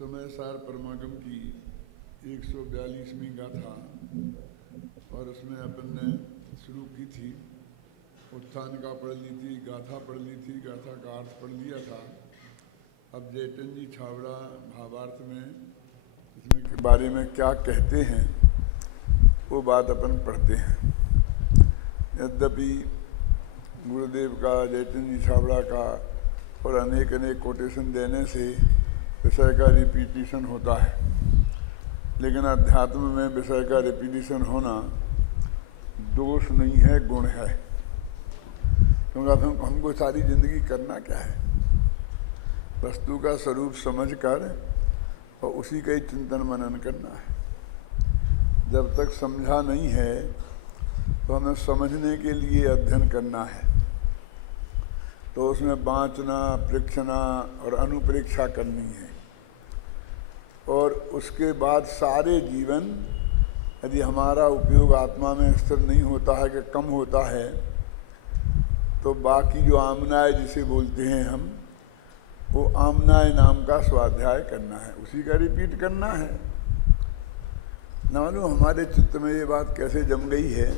समय सार परमागम की 142वीं गाथा और उसमें अपन ने शुरू की थी, उत्थान का पढ़ ली थी, गाथा पढ़ ली थी, गाथा का अर्थ पढ़ लिया था। अब जयचंद जी छाबड़ा भावार्थ में इसमें के बारे में क्या कहते हैं वो बात अपन पढ़ते हैं। यद्यपि गुरुदेव का, जयचंद जी छाबड़ा का और अनेक अनेक कोटेशन देने से विषय का रिपीटिशन होता है, लेकिन अध्यात्म में विषय का रिपीटिशन होना दोष नहीं है, गुण है। क्योंकि अब हमको सारी जिंदगी करना क्या है? वस्तु का स्वरूप समझकर और उसी का ही चिंतन मनन करना है। जब तक समझा नहीं है तो हमें समझने के लिए अध्ययन करना है, तो उसमें बाँचना, परीक्षना और अनुपरीक्षा करनी है। और उसके बाद सारे जीवन यदि हमारा उपयोग आत्मा में स्थिर नहीं होता है कि कम होता है, तो बाकी जो आमनाय जिसे बोलते हैं हम, वो आमनाय नाम का स्वाध्याय करना है, उसी का रिपीट करना है। न मालूम हमारे चित्त में ये बात कैसे जम गई है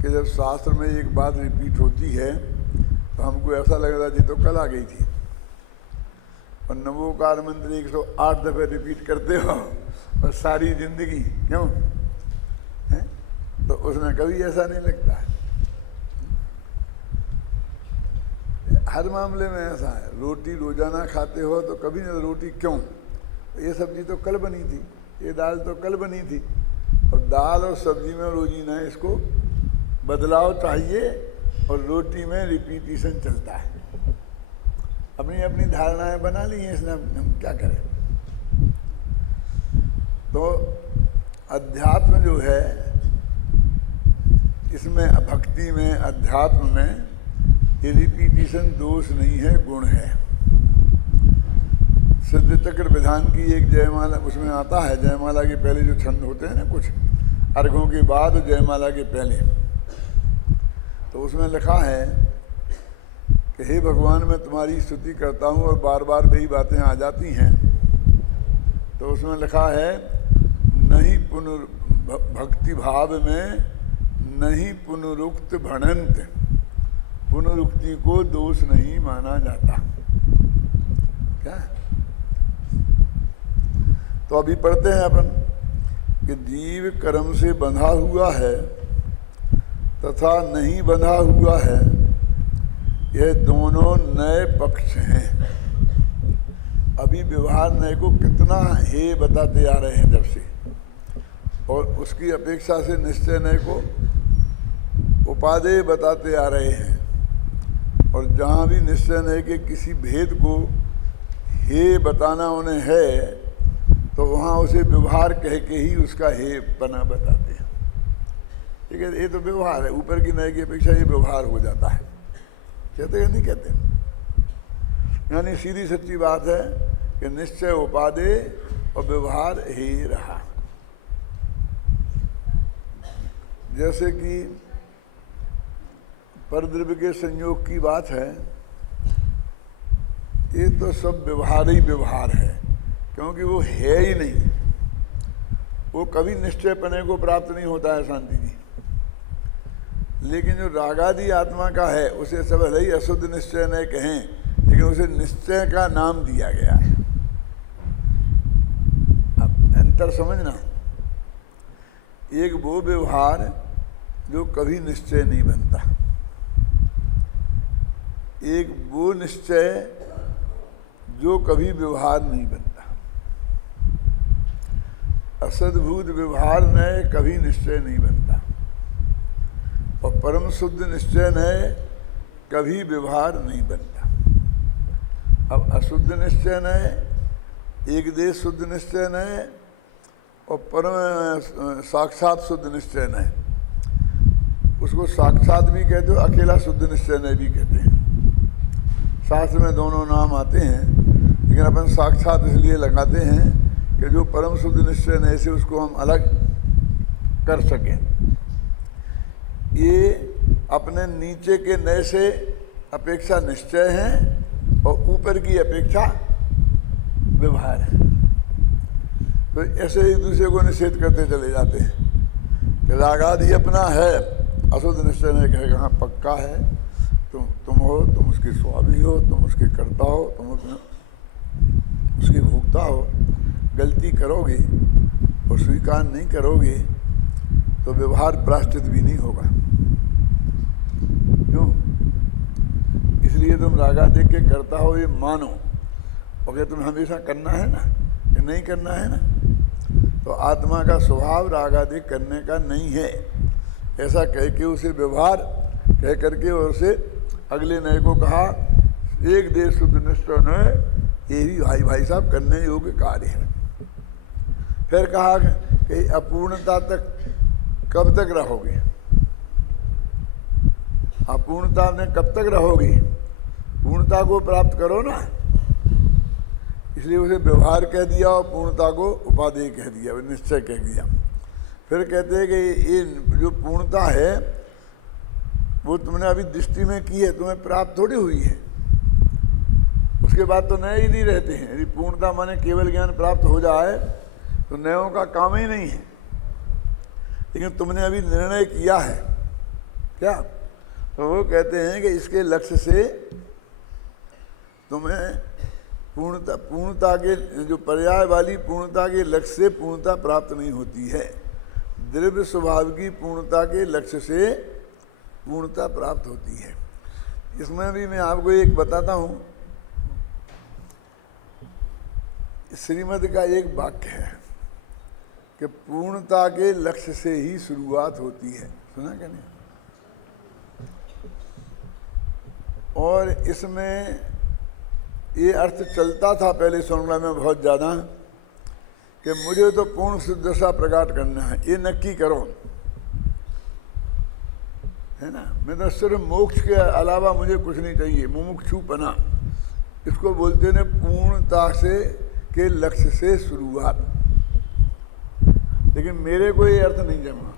कि जब शास्त्र में एक बात रिपीट होती है तो हमको ऐसा लगता जी तो कल आ गई थी। और नवोकार मंत्र 108 दफे रिपीट करते हो और सारी जिंदगी क्यों है? तो उसमें कभी ऐसा नहीं लगता है। हर मामले में ऐसा है। रोटी रोजाना खाते हो तो कभी नहीं, रोटी क्यों? ये सब्जी तो कल बनी थी, ये दाल तो कल बनी थी। और दाल और सब्जी में रोजीना इसको बदलाव चाहिए और रोटी में रिपीटिशन चलता है। अपनी अपनी धारणाएं बना ली हैं, इसने हम क्या करें। तो अध्यात्म जो है, इसमें भक्ति में, अध्यात्म में ये रिपीटिशन दोष नहीं है, गुण है। सिद्ध चक्र विधान की एक जयमाला उसमें आता है, जयमाला के पहले जो छंद होते हैं ना, कुछ अर्घों के बाद जयमाला के पहले, तो उसमें लिखा है कि हे भगवान, मैं तुम्हारी स्तुति करता हूँ और बार बार वही बातें आ जाती हैं। तो उसमें लिखा है, नहीं भक्ति भाव में नहीं पुनरुक्त भणंत, पुनरुक्ति को दोष नहीं माना जाता। क्या? तो अभी पढ़ते हैं अपन कि जीव कर्म से बंधा हुआ है तथा नहीं बंधा हुआ है, यह दोनों नए पक्ष हैं। अभी व्यवहार नए को कितना हे बताते आ रहे हैं जब से, और उसकी अपेक्षा से निश्चय नए को उपादेय बताते आ रहे हैं। और जहाँ भी निश्चय नए के किसी भेद को हे बताना उन्हें है, तो वहाँ उसे व्यवहार कह के ही उसका हे बना बताते हैं। ठीक है, ये तो व्यवहार है, ऊपर की नए की अपेक्षा ये व्यवहार हो जाता है। कहते हैं नहीं कहते? यानी सीधी सच्ची बात है कि निश्चय उपादेय और व्यवहार ही रहा। जैसे कि परद्रव्य के संयोग की बात है, ये तो सब व्यवहार ही व्यवहार है, क्योंकि वो है ही नहीं। वो कभी निश्चय पने को प्राप्त नहीं होता है शांति जी। लेकिन जो रागादि आत्मा का है, उसे सब भले ही अशुद्ध निश्चय नहीं कहें, लेकिन उसे निश्चय का नाम दिया गया है। अब अंतर समझना, एक वो व्यवहार जो कभी निश्चय नहीं बनता, एक वो निश्चय जो कभी व्यवहार नहीं बनता। असद्भूत व्यवहार में कभी निश्चय नहीं बनता, और परम शुद्ध निश्चय में कभी व्यवहार नहीं बनता। अब अशुद्ध निश्चय में, एक देश शुद्ध निश्चय में, और परम साक्षात शुद्ध निश्चय में, उसको साक्षात भी कहते हो, अकेला शुद्ध निश्चय नहीं भी कहते हैं। शास्त्र में दोनों नाम आते हैं, लेकिन अपन साक्षात इसलिए लगाते हैं कि जो परम शुद्ध निश्चय नहीं से उसको हम अलग कर सकें। ये अपने नीचे के नए से अपेक्षा निश्चय हैं और ऊपर की अपेक्षा व्यवहार है। तो ऐसे एक दूसरे को निषेध करते चले जाते हैं कि रागादि अपना है, अशुद्ध निश्चय ने कहेगा हाँ पक्का है, तुम हो, तुम उसके स्वामी हो, तुम उसके कर्ता हो, तुम उसके भोक्ता हो। गलती करोगे और स्वीकार नहीं करोगे तो व्यवहार प्रायश्चित भी नहीं होगा। क्यों? इसलिए तुम रागा देख के करता हो ये मानो, और क्या तुम्हें हमेशा करना है ना कि नहीं करना है ना? तो आत्मा का स्वभाव रागादि करने का नहीं है, ऐसा कह के उसे व्यवहार कह करके और उसे अगले नए को कहा एक देश शुद्ध निष्ठ ने ये भी भाई साहब करने योग्य कार्य है। फिर कहा कि अपूर्णता तक कब तक रहोगे, अपूर्णता में कब तक रहोगे, पूर्णता को प्राप्त करो ना। इसलिए उसे व्यवहार कह दिया और पूर्णता को उपादेय कह दिया, निश्चय कह दिया। फिर कहते हैं कि ये जो पूर्णता है वो तुमने अभी दृष्टि में की है, तुम्हें प्राप्त थोड़ी हुई है, उसके बाद तो नए ही नहीं रहते हैं। यदि पूर्णता माने केवल ज्ञान प्राप्त हो जाए तो नयों का काम ही नहीं है। लेकिन तुमने अभी निर्णय किया है क्या? तो वो कहते हैं कि इसके लक्ष्य से तुम्हें पूर्णता के जो पर्याय वाली पूर्णता के लक्ष्य से पूर्णता प्राप्त नहीं होती है, द्रव्य स्वभाव की पूर्णता के लक्ष्य से पूर्णता प्राप्त होती है। इसमें भी मैं आपको एक बताता हूँ, श्रीमद् का एक वाक्य है कि पूर्णता के लक्ष्य से ही शुरुआत होती है। सुना क्या नहीं? और इसमें ये अर्थ चलता था पहले सुनने में बहुत ज़्यादा कि मुझे तो पूर्ण शुद्धता प्रकट करना है, ये नक्की करो, है ना। मैं तो सिर्फ मोक्ष के अलावा मुझे कुछ नहीं चाहिए, मुमुक्षुपना इसको बोलते हैं, पूर्णता से के लक्ष्य से शुरुआत। लेकिन मेरे को ये अर्थ नहीं जमा।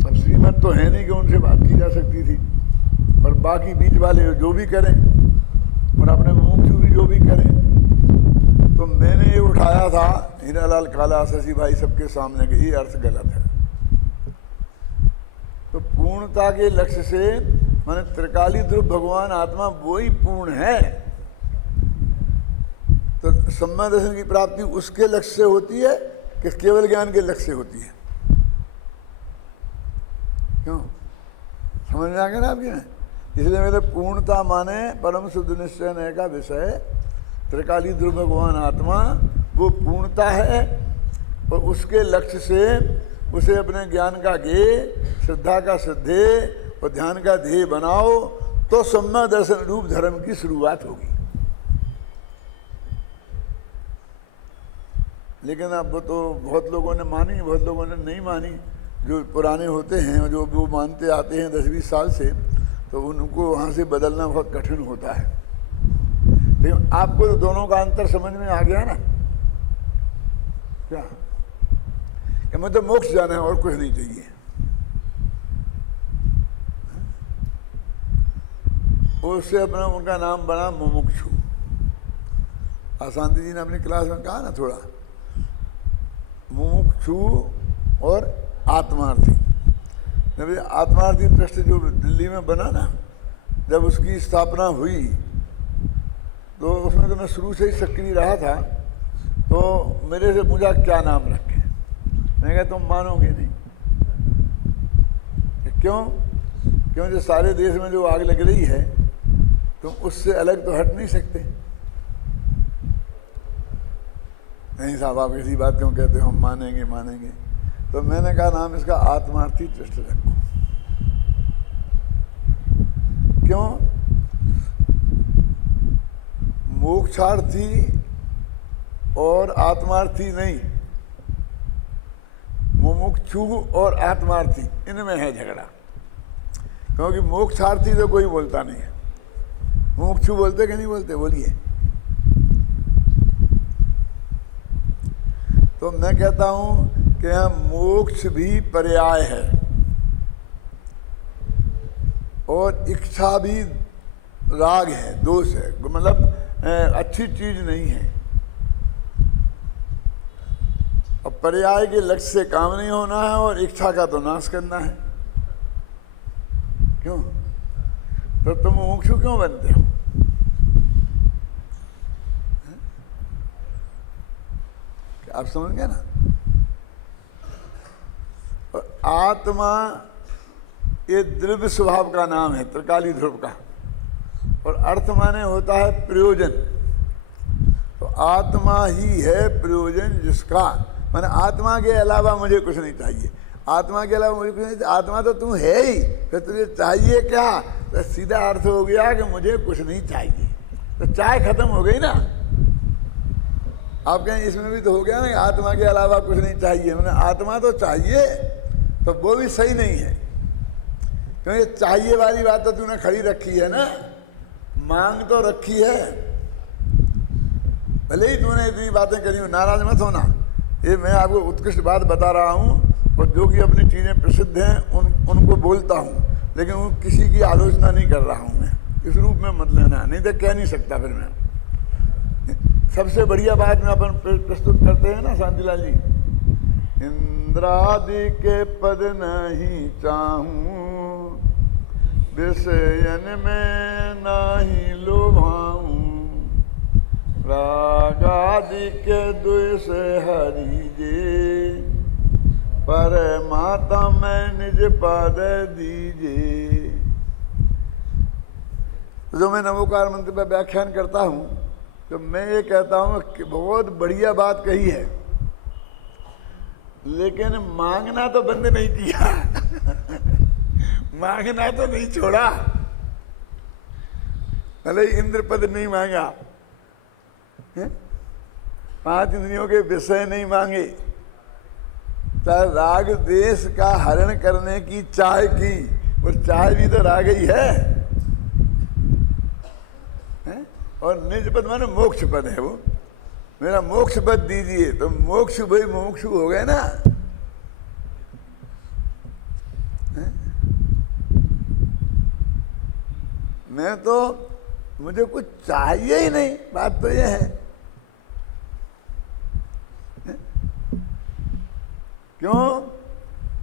अब श्रीमत तो है नहीं कि उनसे बात की जा सकती थी, और बाकी बीच वाले जो भी करें और अपने मुमुक्षु भी जो भी करें। तो मैंने ये उठाया था हीरालाल काला शशि भाई सबके सामने कि ये अर्थ गलत है। तो पूर्णता के लक्ष्य से माने त्रिकाली ध्रुव भगवान आत्मा वो ही पूर्ण है। तो सम्यक दर्शन की प्राप्ति उसके लक्ष्य से होती है कि केवल ज्ञान के लक्ष्य से होती है? क्यों? समझ में आ गया ना आपकी? इसलिए मेरे पूर्णता माने परम शुद्ध निश्चय का विषय त्रिकाली ध्रुव भगवान आत्मा वो पूर्णता है, और उसके लक्ष्य से उसे अपने ज्ञान का ज्ञेय, श्रद्धा का श्रद्धेय और ध्यान का ध्येय बनाओ, तो सम्यक दर्शन रूप धर्म की शुरुआत होगी। लेकिन अब तो बहुत लोगों ने मानी, बहुत लोगों ने नहीं मानी। जो पुराने होते हैं, जो वो मानते आते हैं 10-20 साल से, तो उनको वहाँ से बदलना बहुत कठिन होता है। लेकिन आपको तो दोनों का अंतर समझ में आ गया ना? क्या कि मैं तो मोक्ष जाना है और कुछ नहीं चाहिए। उससे अपना उनका नाम बना मुमुक्षु। शांति जी ने अपनी क्लास में कहा ना थोड़ा, मुमुक्षु और आत्मार्थी। जब आत्मार्थी ट्रस्ट जो दिल्ली में बना ना, जब उसकी स्थापना हुई तो उसमें तो मैं शुरू से ही सक्रिय रहा था। तो मेरे से पूछा क्या नाम रखें, मैं कहा तुम मानोगे नहीं। क्यों? क्योंकि सारे देश में जो आग लग रही है तुम उससे अलग तो हट नहीं सकते। नहीं साहब आप ऐसी बात क्यों कहते हो, हम मानेंगे मानेंगे। तो मैंने कहा नाम इसका आत्मार्थी ट्रस्ट रखो। क्यों? मोक्षार्थी और आत्मार्थी नहीं, मुमुक्षु और आत्मार्थी इनमें है झगड़ा। क्योंकि मोक्षार्थी तो कोई बोलता नहीं है, मुमुक्षु बोलते कि नहीं बोलते? बोलिए। तो मैं कहता हूं कि यहाँ मोक्ष भी पर्याय है और इच्छा भी राग है, दोष है, मतलब अच्छी चीज नहीं है। अब पर्याय के लक्ष्य से काम नहीं होना है और इच्छा का तो नाश करना है। क्यों? तो तुम मुमुक्षु क्यों बनते हो? आप समझ गए ना? और आत्मा ये द्रव्य स्वभाव का नाम है, त्रिकाली ध्रुव का, और अर्थ माने होता है प्रयोजन। तो आत्मा ही है प्रयोजन जिसका, माने आत्मा के अलावा मुझे कुछ नहीं चाहिए, आत्मा के अलावा मुझे कुछ नहीं चाहिए। आत्मा तो तू है ही, फिर तुझे चाहिए क्या? तो सीधा अर्थ हो गया कि मुझे कुछ नहीं चाहिए, तो चाय खत्म हो गई ना। आप कहें इसमें भी तो हो गया ना, आत्मा के अलावा कुछ नहीं चाहिए, मैंने आत्मा तो चाहिए, तो वो भी सही नहीं है, क्योंकि चाहिए वाली बात तो तूने खड़ी रखी है ना, मांग तो रखी है। भले ही तूने इतनी बातें करी हो, नाराज मत होना, ये मैं आपको उत्कृष्ट बात बता रहा हूँ, और जो कि अपनी चीज़ें प्रसिद्ध हैं उनको बोलता हूँ, लेकिन वो किसी की आलोचना नहीं कर रहा हूँ मैं, इस रूप में मत लेना, नहीं तो कह नहीं सकता फिर मैं। सबसे बढ़िया बात में अपन प्रस्तुत करते हैं ना शांतिलाल जी, इंद्रादि के पद नहीं चाहूं, विषयन में नहीं लोभाऊं, रागादि के द्वेष हरिजे, परमात्मा में निज पद दीजे। जो मैं नवोकार मंत्र पर व्याख्यान करता हूँ, तो मैं ये कहता हूँ कि बहुत बढ़िया बात कही है, लेकिन मांगना तो बंद नहीं किया मांगना तो नहीं छोड़ा। भले इंद्र पद नहीं मांगा, 5 इंद्रियों के विषय नहीं मांगे, चाहे राग देश का हरण करने की चाह की, वो चाह भी तो राग ही है। और निज पद माने मोक्ष पद है, वो मेरा मोक्ष पद दीजिए, तो मोक्ष भाई मोक्ष हो गए ना। मैं तो, मुझे कुछ चाहिए ही नहीं, बात तो ये है। क्यों?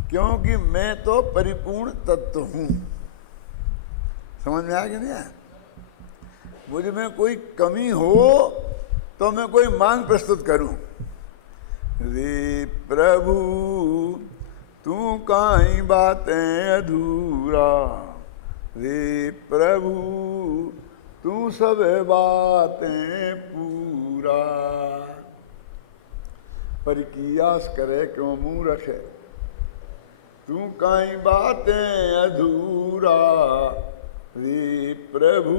क्योंकि मैं तो परिपूर्ण तत्व हूं। समझ में आया कि नहीं आया? मुझ में कोई कमी हो तो मैं कोई मांग प्रस्तुत करूं, रे प्रभु तू काई बातें अधूरा, रे प्रभु तू सब बातें पूरा, पर कियास करे क्यों मुंह रखे, तू काई बातें अधूरा, रे प्रभु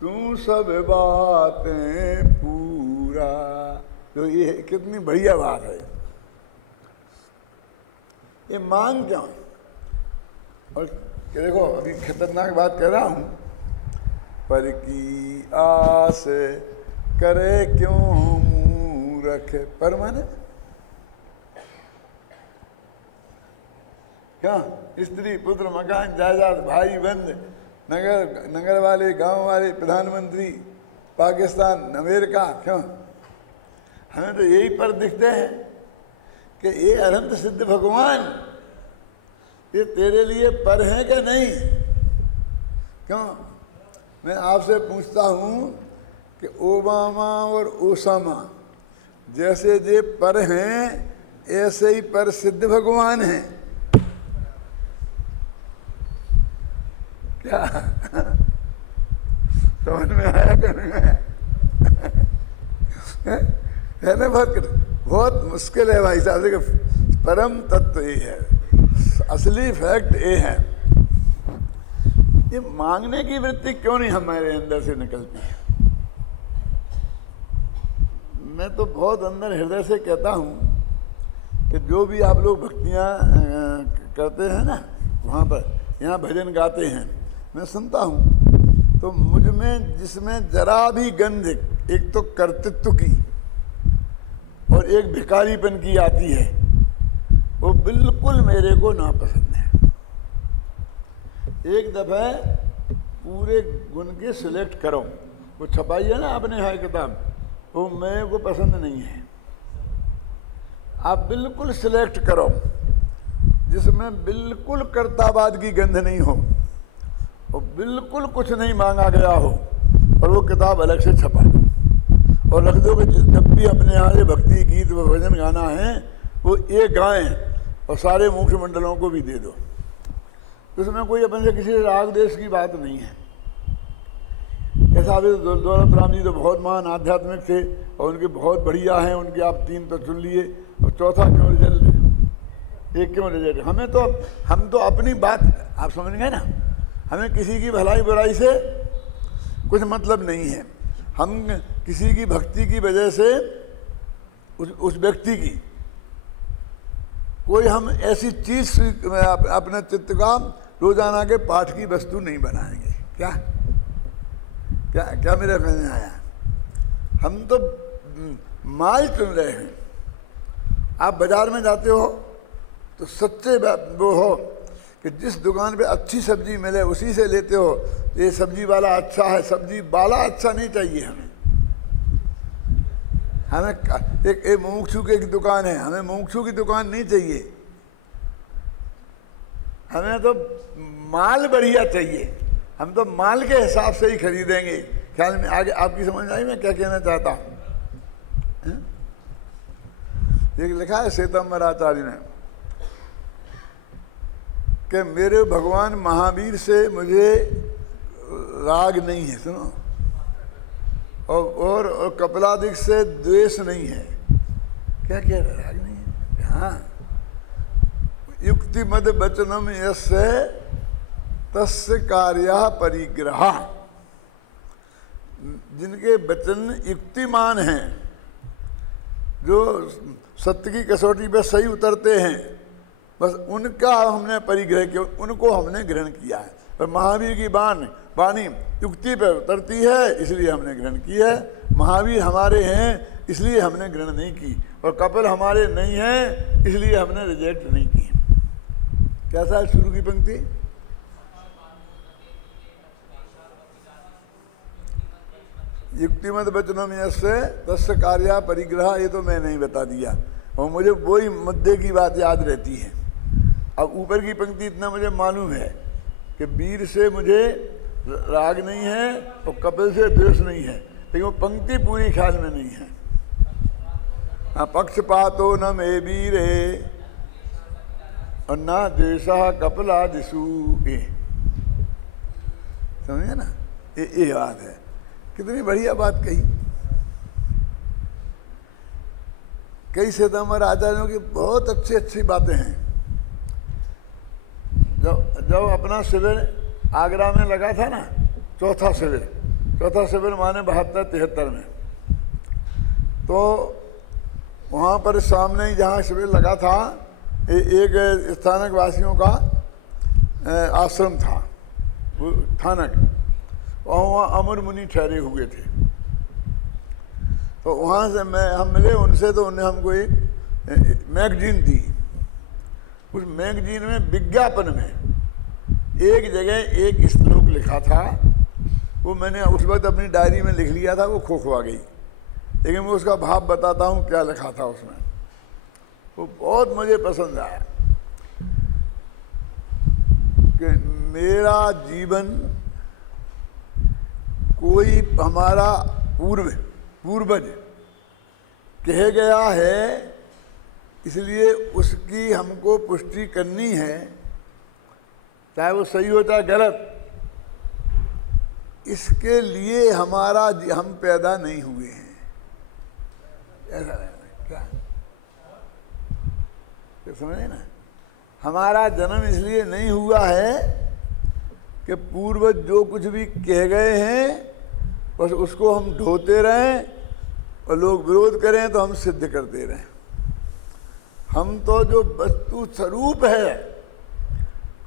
तू सब बातें पूरा। तो ये कितनी बढ़िया बात है, ये मांग क्यों? और देखो अभी खतरनाक बात कह रहा हूं, पर की आस करे क्यों मुंह रखे, पर माने क्या? स्त्री पुत्र मकान जायदाद भाई बंद, नगर वाले गांव वाले, प्रधानमंत्री, पाकिस्तान, अमेरिका, क्यों? हमें तो यही पर दिखते हैं कि ये अनंत सिद्ध भगवान ये तेरे लिए पर हैं कि नहीं? क्यों? मैं आपसे पूछता हूं कि ओबामा और ओसामा जैसे जे पर हैं, ऐसे ही पर सिद्ध भगवान हैं क्या? समझ में आया कि नहीं आया? है ना? बहुत मुश्किल है भाई साहब। देखो परम तत्व ये है, असली फैक्ट ये है, ये मांगने की वृत्ति क्यों नहीं हमारे अंदर से निकलती है? मैं तो बहुत अंदर हृदय से कहता हूँ कि जो भी आप लोग भक्तियाँ करते हैं ना, वहाँ पर यहाँ भजन गाते हैं, मैं सुनता हूँ, तो मुझ में जिसमें जरा भी गंध, एक तो कर्तृत्व की और एक भिखारीपन की आती है, वो बिल्कुल मेरे को नापसंद है। एक दफे पूरे गुण के सिलेक्ट करो। वो छपाई है ना आपने यहाँ किताब, वो मेरे को पसंद नहीं है। आप बिल्कुल सिलेक्ट करो जिसमें बिल्कुल कर्तावाद की गंध नहीं हो और बिल्कुल कुछ नहीं मांगा गया हो, और वो किताब अलग से छपा दो और रख दो कि जब भी अपने यहाँ से भक्ति गीत व भजन गाना है वो ये गाएं और सारे मुख्य मंडलों को भी दे दो। उसमें कोई अपन से किसी राग देश की बात नहीं है। ऐसा भी दौलत राम जी तो बहुत महान आध्यात्मिक थे और उनके बहुत बढ़िया हैं, उनके आप 3 तो चुन लिए और चौथा क्यों रिजल्ट, एक क्यों रिजल्ट। हम तो अपनी बात आप समझ गए ना, हमें किसी की भलाई बुराई से कुछ मतलब नहीं है। हम किसी की भक्ति की वजह से उस व्यक्ति की कोई हम ऐसी चीज अपने चित्त का रोजाना के पाठ की वस्तु नहीं बनाएंगे। क्या क्या क्या मेरे कहने आया, हम तो माल चुन रहे हैं। आप बाजार में जाते हो तो सच्चे वो हो कि जिस दुकान पे अच्छी सब्जी मिले उसी से लेते हो। ये सब्जी वाला अच्छा है, सब्जी वाला अच्छा नहीं चाहिए हमें एक मुमुक्षु की दुकान है, हमें मुमुक्षु की दुकान नहीं चाहिए, हमें तो माल बढ़िया चाहिए। हम तो माल के हिसाब से ही खरीदेंगे। ख्याल में आगे आपकी समझ आई मैं क्या कहना चाहता हूँ। एक लिखा है श्वेतांबर आचार्य ने कि मेरे भगवान महावीर से मुझे राग नहीं है, सुनो, और कपिलादिक से द्वेष नहीं है। क्या कह रहा, राग नहीं है। हाँ, युक्ति मद वचनम यस्य तस्य कार्य परिग्रह। जिनके वचन युक्तिमान हैं, जो सत्य की कसौटी पर सही उतरते हैं, बस उनका हमने परिग्रह किया, उनको हमने ग्रहण किया है। पर महावीर की वाणी युक्ति पर उतरती है इसलिए हमने ग्रहण की है। महावीर हमारे हैं इसलिए हमने ग्रहण नहीं की, और कपिल हमारे नहीं हैं इसलिए हमने रिजेक्ट नहीं की। कैसा है शुरू की पंक्ति? युक्तिमत वचनम यस्य तस्य कार्य परिग्रह, ये तो मैं नहीं बता दिया और मुझे वही मुद्दे की बात याद रहती है। अब ऊपर की पंक्ति इतना मुझे मालूम है कि वीर से मुझे राग नहीं है और कपिल से द्वेष नहीं है, लेकिन वो पंक्ति पूरी ख्याल में नहीं है। हाँ, पक्षपातो न मे वीरे और न द्वेषः कपिलादिषु, समझे ना, ये बात है। कितनी बढ़िया बात कही। कई श्वेतांबर आचार्यों की बहुत अच्छी अच्छी बातें हैं। जब अपना शिविर आगरा में लगा था ना, चौथा शिविर माने 72-73 में, तो वहाँ पर सामने ही जहाँ शिविर लगा था एक स्थानक वासियों का आश्रम था, वो स्थानक, और वहाँ अमर मुनि ठहरे हुए थे। तो वहाँ से हम मिले उनसे, तो उन्हें हमको एक मैगजीन दी। उस मैगजीन में विज्ञापन में एक जगह एक श्लोक लिखा था, वो मैंने उस वक्त अपनी डायरी में लिख लिया था, वो खोखवा गई, लेकिन मैं उसका भाव बताता हूँ क्या लिखा था उसमें। वो बहुत मुझे पसंद आया कि मेरा जीवन कोई हमारा पूर्वज कह गया है, इसलिए उसकी हमको पुष्टि करनी है, चाहे वो सही हो चाहे गलत। इसके लिए हम पैदा नहीं हुए हैं, ऐसा क्या समझे ना। हमारा जन्म इसलिए नहीं हुआ है कि पूर्वज जो कुछ भी कह गए हैं बस उसको हम ढोते रहें और लोग विरोध करें तो हम सिद्ध करते रहें। हम तो जो वस्तु स्वरूप है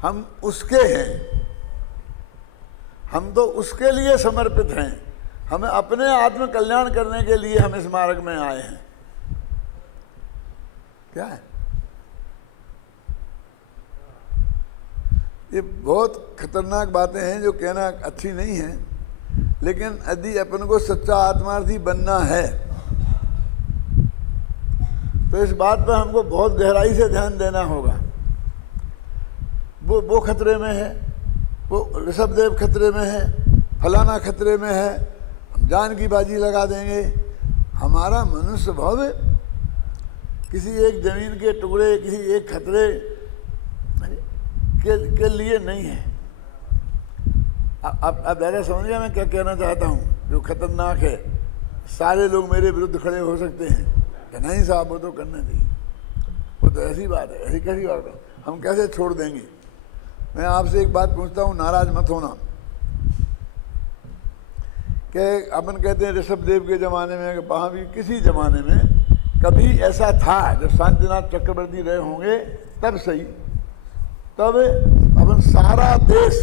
हम उसके हैं, हम तो उसके लिए समर्पित हैं। हमें अपने आत्म कल्याण करने के लिए हम इस मार्ग में आए हैं। क्या है ये बहुत खतरनाक बातें हैं जो कहना अच्छी नहीं है, लेकिन यदि अपन को सच्चा आत्मार्थी बनना है तो इस बात पर हमको बहुत गहराई से ध्यान देना होगा। वो खतरे में है, वो ऋषभदेव खतरे में है, फलाना खतरे में है, हम जान की बाजी लगा देंगे। हमारा मनुष्य भाव किसी एक जमीन के टुकड़े, किसी एक खतरे के लिए नहीं है। अब दादा समझ गया मैं क्या कहना चाहता हूँ? जो खतरनाक है, सारे लोग मेरे विरुद्ध खड़े हो सकते हैं कि नहीं साहब वो तो करना चाहिए, वो तो ऐसी बात है, ऐसी कैसी बात है, हम कैसे छोड़ देंगे। मैं आपसे एक बात पूछता हूँ, नाराज मत होना, कि अपन कहते हैं ऋषभदेव के ज़माने में, वहाँ भी किसी ज़माने में कभी ऐसा था जब शांतिनाथ चक्रवर्ती रहे होंगे तब सही, तब अपन सारा देश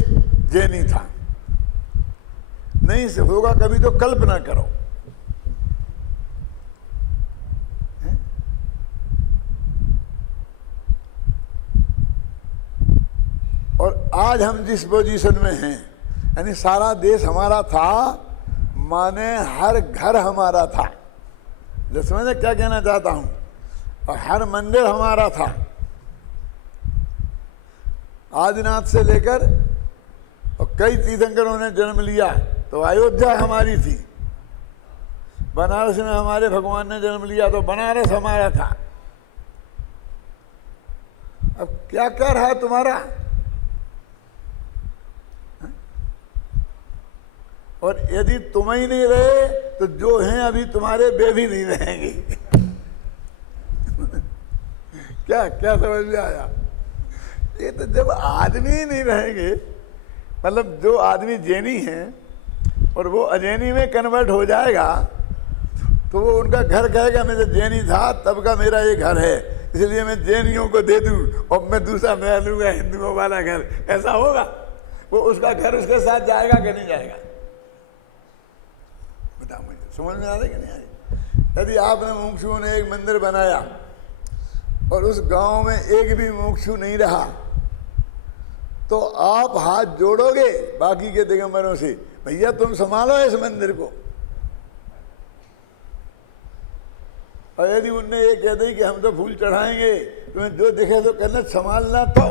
जैनी था। नहीं से होगा कभी तो कल्पना करो। और आज हम जिस पोजीशन में हैं, यानी सारा देश हमारा था, माने हर घर हमारा था। जो समझे क्या कहना चाहता हूं? और हर मंदिर हमारा था, आदिनाथ से लेकर, और कई तीर्थंकरों ने जन्म लिया तो अयोध्या हमारी थी, बनारस में हमारे भगवान ने जन्म लिया तो बनारस हमारा था। अब क्या क्या रहा तुम्हारा? और यदि तुम ही नहीं रहे तो जो हैं अभी तुम्हारे वे भी नहीं रहेंगे। क्या क्या समझ में आया? ये तो जब आदमी ही नहीं रहेंगे, मतलब जो आदमी जैनी है और वो अजैनी में कन्वर्ट हो जाएगा तो वो उनका घर कहेगा मैं तो जैनी था तब का मेरा ये घर है, इसलिए मैं जैनियों को दे दूं और मैं दूसरा मैं लूंगा हिंदुओं वाला घर। ऐसा होगा? वो उसका घर उसके साथ जाएगा कि नहीं जाएगा? बताओ मुझे, समझ में आ रही कि नहीं आ रही? यदि आपने मुमुक्षुओं ने एक मंदिर बनाया और उस गांव में एक भी मुमुक्षु नहीं रहा तो आप हाथ जोड़ोगे बाकी के दिगंबरों से, भैया तुम संभालो इस मंदिर को। और यदि उनने ये कह दी कि हम तो फूल चढ़ाएंगे, तुम्हें जो दिखे तो कहना संभालना, तो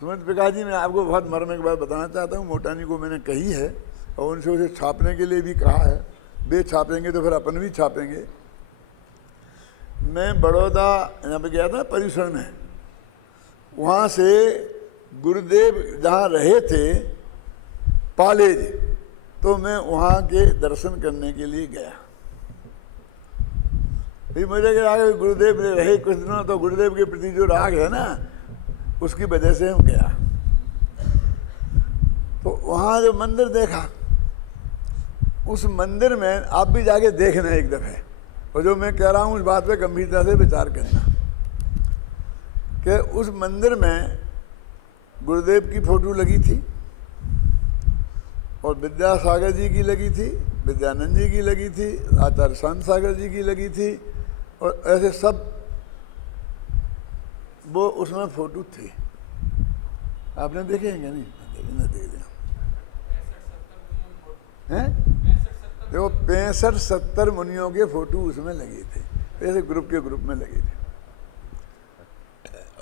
सुमित प्रकाश जी, मैं आपको बहुत मर्म की बात बताना चाहता हूँ। मोटानी को मैंने कही है और उनसे उसे छापने के लिए भी कहा है, वे छापेंगे तो फिर अपन भी छापेंगे। मैं बड़ौदा यहाँ पे गया था पर्यूषण में, वहाँ से गुरुदेव जहाँ रहे थे पालेज, तो मैं वहाँ के दर्शन करने के लिए गया। फिर मुझे लगा गुरुदेव रहे कुछ दिनों, तो गुरुदेव के प्रति जो राग है ना, उसकी वजह से हम गया। तो वहाँ जो मंदिर देखा, उस मंदिर में आप भी जाके देखना एक दफे, और जो मैं कह रहा हूँ उस बात पे गंभीरता से विचार करना, कि उस मंदिर में गुरुदेव की फोटो लगी थी और विद्यासागर जी की लगी थी, विद्यानंद जी की लगी थी, आचार्य शांत सागर जी की लगी थी, और ऐसे सब वो उसमें फोटो थे। आपने देखे हैं क्या? नहीं देख लिया हैं? देखो 65-70 मुनियों के फोटो उसमें लगे थे, ऐसे ग्रुप के ग्रुप में लगे थे।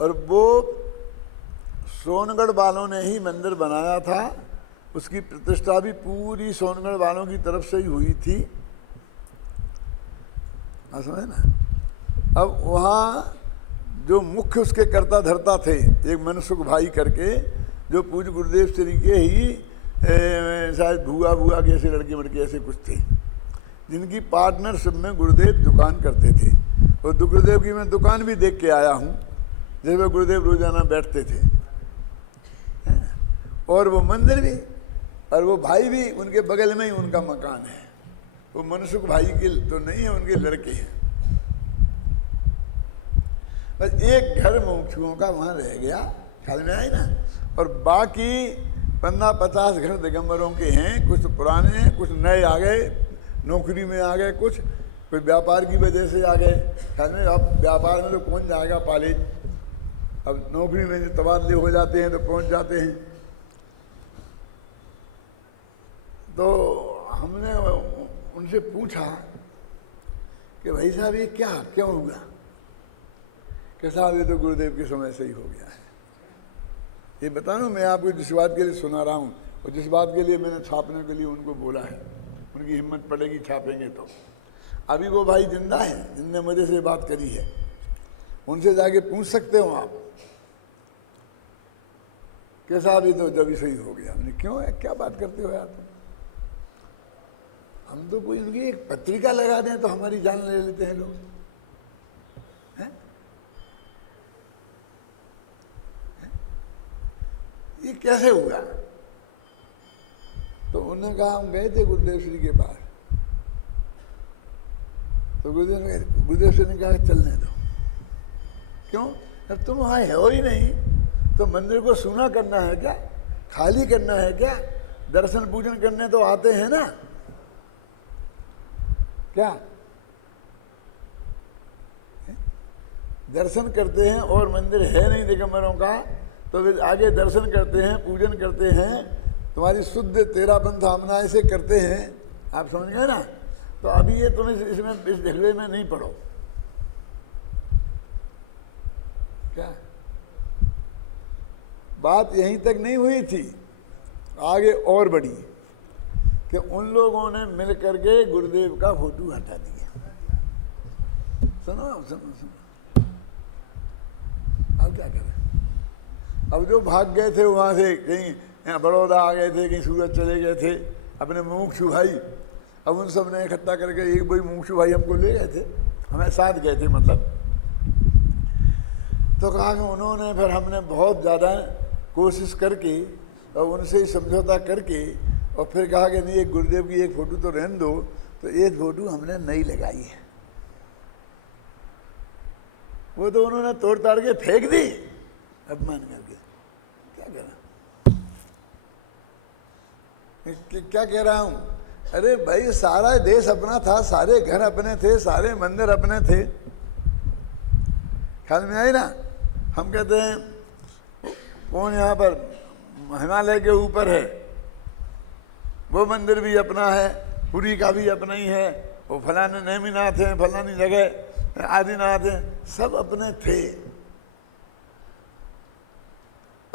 और वो सोनगढ़ वालों ने ही मंदिर बनाया था, उसकी प्रतिष्ठा भी पूरी सोनगढ़ वालों की तरफ से ही हुई थी। समझे ना? अब वहाँ जो मुख्य उसके कर्ता धर्ता थे, एक मनसुख भाई करके, जो पूज्य गुरुदेव श्री के ही शायद भुआ के ऐसे लड़के वड़के ऐसे कुछ थे, जिनकी पार्टनरशिप में गुरुदेव दुकान करते थे। और गुरुदेव की मैं दुकान भी देख के आया हूँ, जिसमें गुरुदेव रोजाना बैठते थे, और वो मंदिर भी, और वो भाई भी उनके बगल में ही उनका मकान है। वो मनसुख भाई के तो नहीं है, उनके लड़के हैं। बस एक घर मुमुक्षुओं का वहाँ रह गया, ख्याल में आई ना? और बाकी 50 घर दिगंबरों के हैं, कुछ पुराने हैं, कुछ नए आ गए, नौकरी में आ गए, कुछ कोई व्यापार की वजह से आ गए। ख्याल में अब व्यापार में तो कौन जाएगा पालेज? अब नौकरी में तबादले हो जाते हैं तो पहुंच जाते हैं। तो हमने उनसे पूछा कि भाई साहब ये क्या क्यों हुआ? कि साहब ये तो गुरुदेव के समय से ही हो गया है। ये बता दूं, मैं आपको जिस बात के लिए सुना रहा हूँ और जिस बात के लिए मैंने छापने के लिए उनको बोला है, उनकी हिम्मत पड़ेगी छापेंगे तो। अभी वो भाई जिंदा हैं जिनने मुझे से बात करी है, उनसे जाके पूछ सकते हो आप कि साहब ये तो जब ही सही हो गया। हमने क्यों है, क्या बात करते हो यार तुम? हम तो कोई उनकी एक पत्रिका लगा दें तो हमारी जान ले लेते हैं लोग। ये कैसे हुआ? तो उन्होंने कहा हम गए थे गुरुदेव श्री के पास, तो गुरुदेव श्री ने कहा चलने दो। क्यों? अब तुम वहां हो ही नहीं तो मंदिर को सूना करना है क्या, खाली करना है क्या? दर्शन पूजन करने तो आते हैं ना, क्या दर्शन करते हैं और मंदिर है नहीं दिगंबरों का, तो वे आगे दर्शन करते हैं, पूजन करते हैं, तुम्हारी शुद्ध तेरा पंथ हमना ऐसे करते हैं। आप समझ गए ना? तो अभी ये तुम इसमें इस झगड़े में नहीं पड़ो। क्या बात यहीं तक नहीं हुई थी, आगे और बढ़ी कि उन लोगों ने मिल करके गुरुदेव का फोटो हटा दिया। सुनो सुनो सुनो, अब क्या करें? अब जो भाग गए थे वहां से, कहीं यहाँ बड़ौदा आ गए थे, कहीं सूरत चले गए थे, अपने मुमुक्षु भाई, अब उन सब ने इकट्ठा करके एक भाई मुमुक्षु भाई हमको ले गए थे, हमें साथ गए थे मतलब। तो कहा कि उन्होंने, फिर हमने बहुत ज़्यादा कोशिश करके और उनसे ही समझौता करके और फिर कहा कि नहीं, एक गुरुदेव की एक फ़ोटो तो रहने दो, तो एक फ़ोटो हमने नई लगाई है। वो तो उन्होंने तोड़ ताड़ के फेंक दी अपमान करके। क्या कह रहा, क्या कह रहा हूँ? अरे भाई सारा देश अपना था, सारे घर अपने थे, सारे मंदिर अपने थे। ख्याल में आई ना? हम कहते हैं कौन यहाँ पर हिमालय के ऊपर है, वो मंदिर भी अपना है, पुरी का भी अपना ही है, वो फलाने नेमिनाथ हैं, फलानी जगह आदिनाथ हैं, सब अपने थे।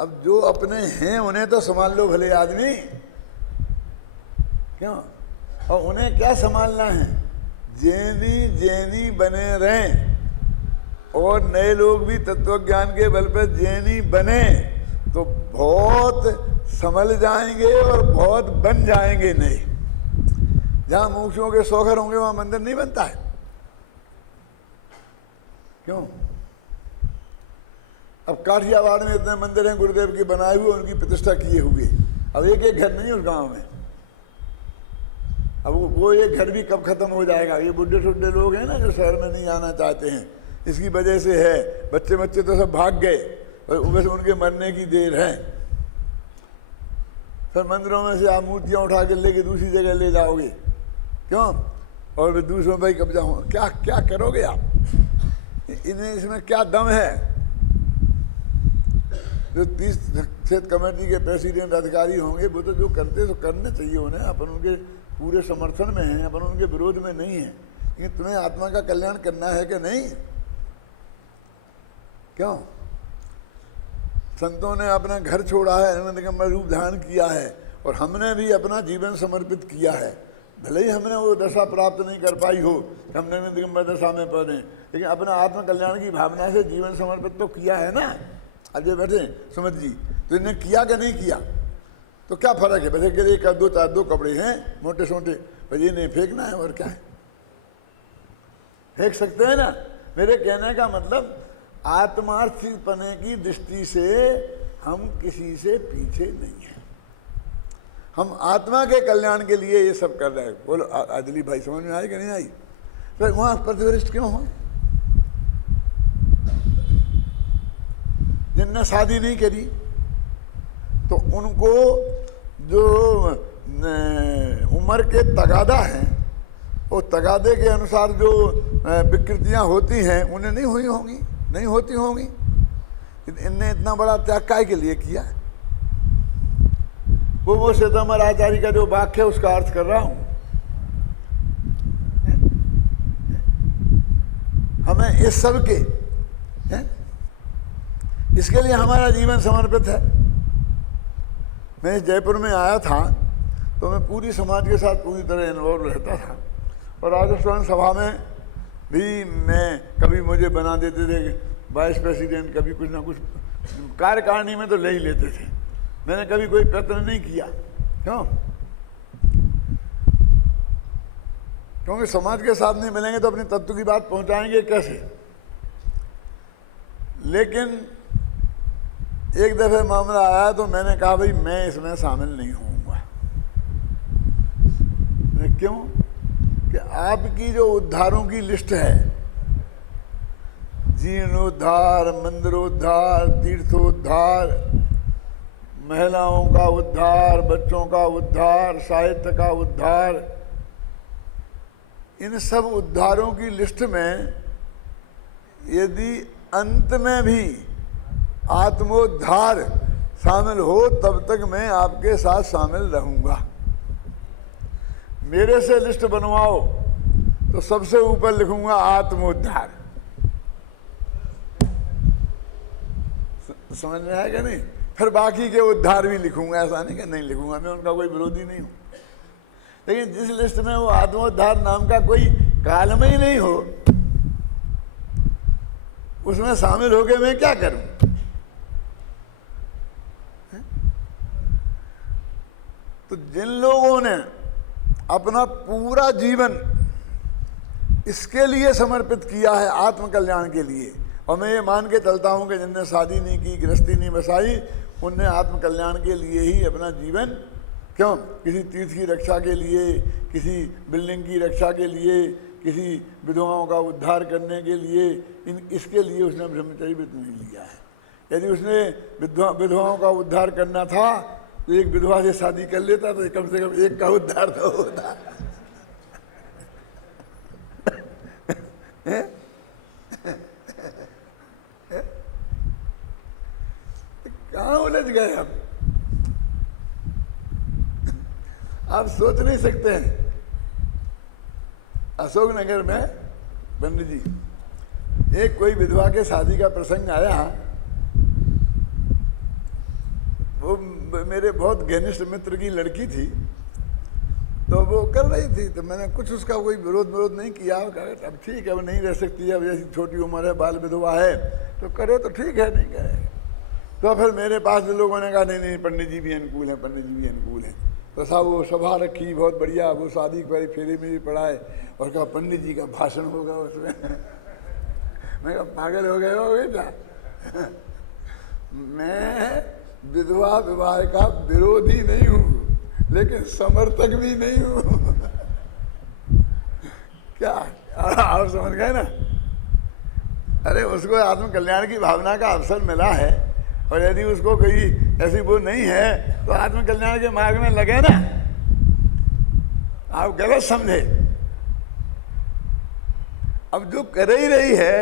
अब जो अपने हैं उन्हें तो संभाल लो भले आदमी, क्यों? और उन्हें क्या संभालना है? जैनी जैनी बने रहें और नए लोग भी तत्वज्ञान के बल पर जैनी बने तो बहुत संभल जाएंगे और बहुत बन जाएंगे। नहीं, जहां मोक्षों के सौखर होंगे वहां मंदिर नहीं बनता है। क्यों? अब काठियावाड़ में इतने मंदिर हैं गुरुदेव के बनाए हुए, उनकी प्रतिष्ठा किए हुए, अब एक एक घर नहीं उस गांव में। अब वो एक घर भी कब खत्म हो जाएगा? ये बुढ़े शुड्ढे लोग हैं ना जो शहर में नहीं आना चाहते हैं, इसकी वजह से है। बच्चे बच्चे तो सब भाग गए और बस उनके मरने की देर है। फिर मंदिरों में से आप मूर्तियां उठा के लेके दूसरी जगह ले जाओगे, क्यों? और फिर दूसरों पर कब्जा हो, क्या क्या करोगे आप? इन्हें इसमें क्या दम है? जो 30 क्षेत्र कमेटी के प्रेसिडेंट अधिकारी होंगे वो तो जो करते तो करने चाहिए उन्हें, अपन उनके पूरे समर्थन में हैं, अपन उनके विरोध में नहीं है, लेकिन तुम्हें आत्मा का कल्याण करना है कि नहीं? क्यों? संतों ने अपना घर छोड़ा है, आनंद दिगंबर रूप धारण किया है, और हमने भी अपना जीवन समर्पित किया है। भले ही हमने वो दशा प्राप्त नहीं कर पाई हो, हम आनंद दिगंबर दशा में पड़े, लेकिन अपना आत्म कल्याण की भावना से जीवन समर्पित तो किया है ना। अब जो बैठे सुमित जी, तो इन्हें किया कि नहीं किया? तो क्या फर्क है? बच्चे के लिए एक दो चार दो कपड़े हैं मोटे छोटे, पर ये नहीं फेंकना है, और क्या है? फेंक सकते हैं ना। मेरे कहने का मतलब आत्मार्थपने की दृष्टि से हम किसी से पीछे नहीं हैं। हम आत्मा के कल्याण के लिए ये सब कर रहे हैं। बोलो आदिली भाई, समझ में आई कि नहीं आई? फिर वहां प्रतिवरिष्ठ क्यों हो? जिनने शादी नहीं करी तो उनको जो उम्र के तगादा हैं, वो तगादे के अनुसार जो विकृतियां होती हैं उन्हें नहीं हुई होंगी, नहीं होती होंगी। इनने इतना बड़ा त्याग काय के लिए किया? वो श्वेतांबर आचार्य का जो वाक्य है उसका अर्थ कर रहा हूं। हमें इस सब के इसके लिए हमारा जीवन समर्पित है। मैं जयपुर में आया था तो मैं पूरी समाज के साथ पूरी तरह इन्वॉल्व रहता था, और राजस्थान सभा में भी मैं कभी मुझे बना देते थे वाइस प्रेसिडेंट, कभी कुछ ना कुछ कार्यकारिणी में तो ले ही लेते थे। मैंने कभी कोई प्रयत्न नहीं किया। क्यों? क्योंकि समाज के साथ नहीं मिलेंगे तो अपने तत्व की बात पहुंचाएंगे कैसे? लेकिन एक दफे मामला आया तो मैंने कहा भाई मैं इसमें शामिल नहीं होऊंगा। क्यों? कि आपकी जो उद्धारों की लिस्ट है, जीर्णोद्धार, मंदिरोद्धार, तीर्थोद्धार, महिलाओं का उद्धार, बच्चों का उद्धार, साहित्य का उद्धार, इन सब उद्धारों की लिस्ट में यदि अंत में भी आत्मोद्धार शामिल हो तब तक मैं आपके साथ शामिल रहूंगा। मेरे से लिस्ट बनवाओ तो सबसे ऊपर लिखूंगा आत्मोद्धार। समझ में आएगा नहीं? फिर बाकी के उद्धार भी लिखूंगा, ऐसा नहीं कि नहीं लिखूंगा, मैं उनका कोई विरोधी नहीं हूं। लेकिन जिस लिस्ट में वो आत्मोद्धार नाम का कोई कालम ही नहीं हो, उसमें शामिल होके मैं क्या करूं? तो जिन लोगों ने अपना पूरा जीवन इसके लिए समर्पित किया है, आत्मकल्याण के लिए, और मैं ये मान के चलता हूं कि जिनने शादी नहीं की, गृहस्थी नहीं बसाई, उनने आत्मकल्याण के लिए ही अपना जीवन, क्यों, किसी तीर्थ की रक्षा के लिए, किसी बिल्डिंग की रक्षा के लिए, किसी विधवाओं का उद्धार करने के लिए, इसके लिए उसने ब्रह्मचर्य व्रत नहीं लिया है। यदि उसने विधवाओं का उद्धार करना था तो एक विधवा से शादी कर लेता तो कम से कम एक का उद्धार तो होता। कहाँ उलझ गए हम? आप सोच नहीं सकते हैं। अशोकनगर में पंडित जी, एक कोई विधवा के शादी का प्रसंग आया, वो मेरे बहुत घनिष्ठ मित्र की लड़की थी, तो वो कर रही थी, तो मैंने कुछ उसका कोई विरोध नहीं किया। अब ठीक है, वो नहीं रह सकती है, अब जैसी छोटी उम्र है, बाल विधवा है, तो करे तो ठीक है, नहीं करे तो फिर मेरे पास लोगों ने कहा नहीं पंडित जी भी अनुकूल हैं, पंडित जी भी अनुकूल हैं। तो साहब वो सभा रखी बहुत बढ़िया, वो शादी के फेरे में भी पढ़ाए और कहा पंडित जी का भाषण होगा उसमें। मैं कहा पागल हो गए हो बेटा, मैं विधवा विवाह का विरोधी नहीं हूं, लेकिन समर्थक भी नहीं हूं। क्या आप समझ गए ना? अरे उसको आत्मकल्याण की भावना का अवसर मिला है, और यदि उसको कोई ऐसी वो नहीं है तो आत्मकल्याण के मार्ग में लगे ना। आप गलत समझे। अब जो कर ही रही है,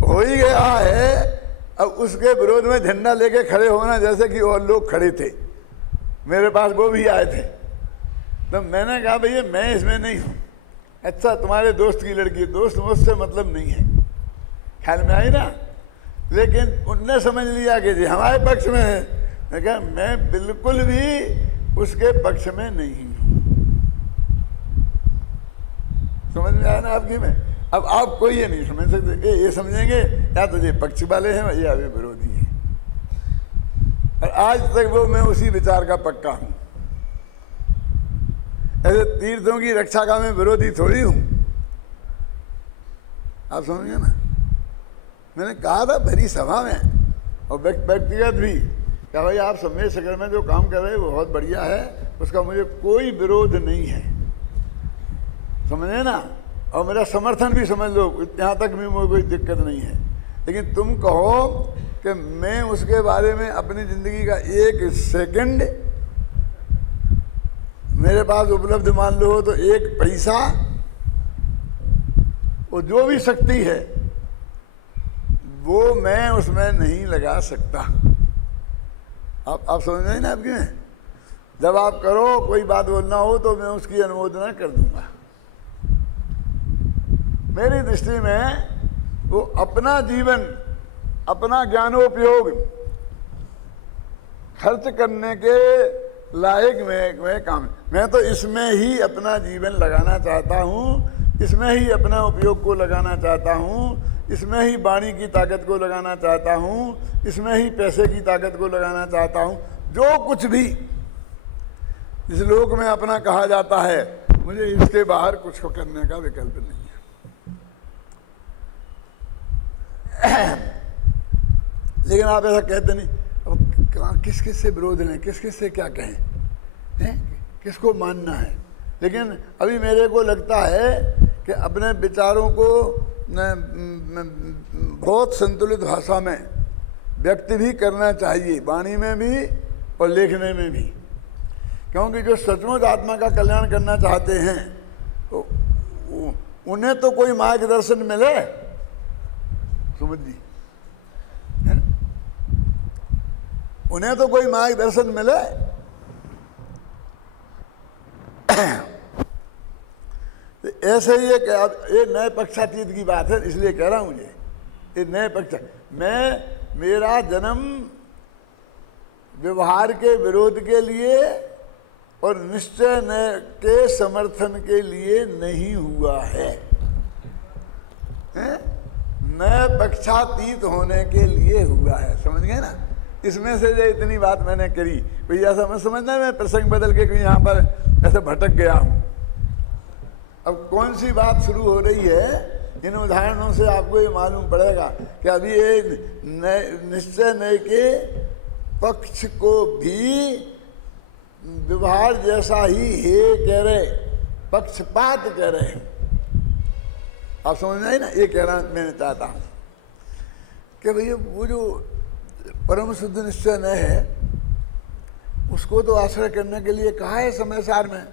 हो ही गया है, अब उसके विरोध में झंडा लेके खड़े होना, जैसे कि और लोग खड़े थे, मेरे पास वो भी आए थे, तो मैंने कहा भैया मैं इसमें नहीं हूं। अच्छा तुम्हारे दोस्त की लड़की, दोस्त मुझसे मतलब नहीं है, ख्याल में आई ना? लेकिन उनने समझ लिया कि जी हमारे पक्ष में है। मैं कहा मैं बिल्कुल भी उसके पक्ष में नहीं हूं। समझ में आया ना आपकी? में अब आप कोई ये नहीं समझ सकते, ये समझेंगे या तो ये पक्ष वाले हैं या वे विरोधी हैं। और आज तक वो मैं उसी विचार का पक्का हूं। ऐसे तीर्थों की रक्षा का मैं विरोधी थोड़ी हूं। आप समझिए ना? मैंने कहा था भरी सभा में और व्यक्तिगत भी, क्या भाई आप समय शकर में जो काम कर रहे हैं वो बहुत बढ़िया है, उसका मुझे कोई विरोध नहीं है, समझे ना? और मेरा समर्थन भी समझ लो, यहाँ तक भी मुझे कोई दिक्कत नहीं है। लेकिन तुम कहो कि मैं उसके बारे में अपनी जिंदगी का एक सेकंड मेरे पास उपलब्ध मान लो तो एक पैसा, वो जो भी शक्ति है वो मैं उसमें नहीं लगा सकता। आप समझ रहे ना आपकी में? जब आप करो कोई बात बोलना हो तो मैं उसकी अनुमोदना कर दूंगा। मेरी दृष्टि में वो अपना जीवन, अपना ज्ञानोपयोग खर्च करने के लायक में काम, मैं तो इसमें ही अपना जीवन लगाना चाहता हूँ, इसमें ही अपना उपयोग को लगाना चाहता हूँ, इसमें ही वाणी की ताकत को लगाना चाहता हूँ, इसमें ही पैसे की ताकत को लगाना चाहता हूँ। जो कुछ भी इस लोक में अपना कहा जाता है, मुझे इसके बाहर कुछ करने का विकल्प नहीं है। लेकिन आप ऐसा कहते नहीं। अब किस किस से विरोध लें, किस किस से क्या कहें, हैं? किसको मानना है? लेकिन अभी मेरे को लगता है कि अपने विचारों को बहुत संतुलित भाषा में व्यक्त भी करना चाहिए, वाणी में भी और लेखने में भी। क्योंकि जो सचमुच आत्मा का कल्याण करना चाहते हैं तो उन्हें तो कोई मार्गदर्शन मिले, समझ ली, उन्हें तो कोई मार्गदर्शन मिले। तो ऐसे ही ये नए पक्षातीत की बात है, इसलिए कह रहा हूं मुझे ये नए पक्ष। मेरा जन्म व्यवहार के विरोध के लिए और निश्चय के समर्थन के लिए नहीं हुआ है, नए पक्षातीत होने के लिए हुआ है। समझ गए ना? इसमें से जो इतनी बात मैंने करी, कोई ऐसा मत समझना मैं प्रसंग बदल के कहीं यहाँ पर ऐसे भटक गया हूँ। अब कौन सी बात शुरू हो रही है, इन उदाहरणों से आपको ये मालूम पड़ेगा कि अभी ये निश्चय नए के पक्ष को भी व्यवहार जैसा ही है कह रहे, पक्षपात कह रहे हैं। आप समझ रहे ना? ये कहना मैं चाहता हूँ कि भैया वो जो परम शुद्ध निश्चय न है, उसको तो आश्रय करने के लिए कहा है समय सार में,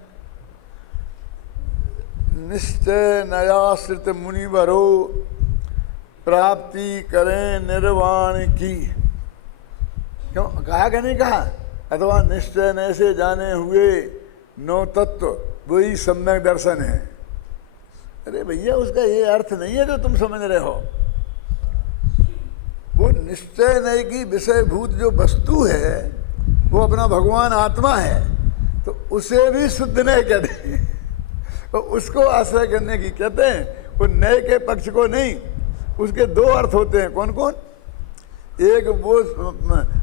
निश्चय नयाश्रित मुनिवरो प्राप्ति करें निर्वाण की। क्यों कहा कि नहीं कहा? अथवा निश्चय नय से जाने हुए नौ तत्व वही सम्यक दर्शन है। अरे भैया उसका ये अर्थ नहीं है जो तुम समझ रहे हो। वो निश्चय नय की विषयभूत जो वस्तु है वो अपना भगवान आत्मा है, तो उसे भी शुद्ध नय कहते हैं, तो उसको आश्रय करने की कहते हैं। वो नय के पक्ष को नहीं, उसके दो अर्थ होते हैं। कौन कौन? एक वो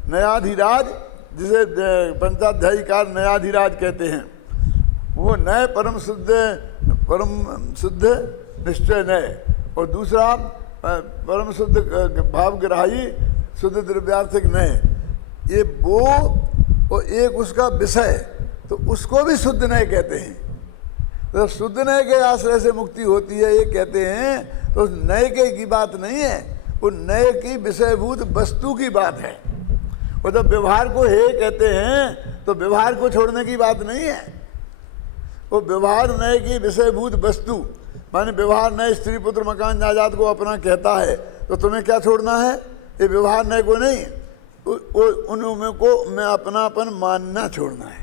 नयाधिराज, जिसे पंचाध्यायीकार नयाधिराज कहते हैं, वो नय परम शुद्ध निश्चय नय, और दूसरा परम शुद्ध भावग्राही शुद्ध द्रव्यार्थिक नय। ये वो और एक उसका विषय, तो उसको भी शुद्ध नय कहते हैं। तो शुद्ध नय के आश्रय से मुक्ति होती है ये कहते हैं, तो नय के की बात नहीं है, वो नय की विषयभूत वस्तु की बात है। और जब व्यवहार को हे कहते हैं तो व्यवहार को छोड़ने की बात नहीं है। वो व्यवहार नय की विषयभूत वस्तु, माने व्यवहार नय स्त्री पुत्र मकान जायदाद को अपना कहता है, तो तुम्हें क्या छोड़ना है? ये व्यवहार नय को नहीं, उनमें को मैं अपनापन मानना छोड़ना है।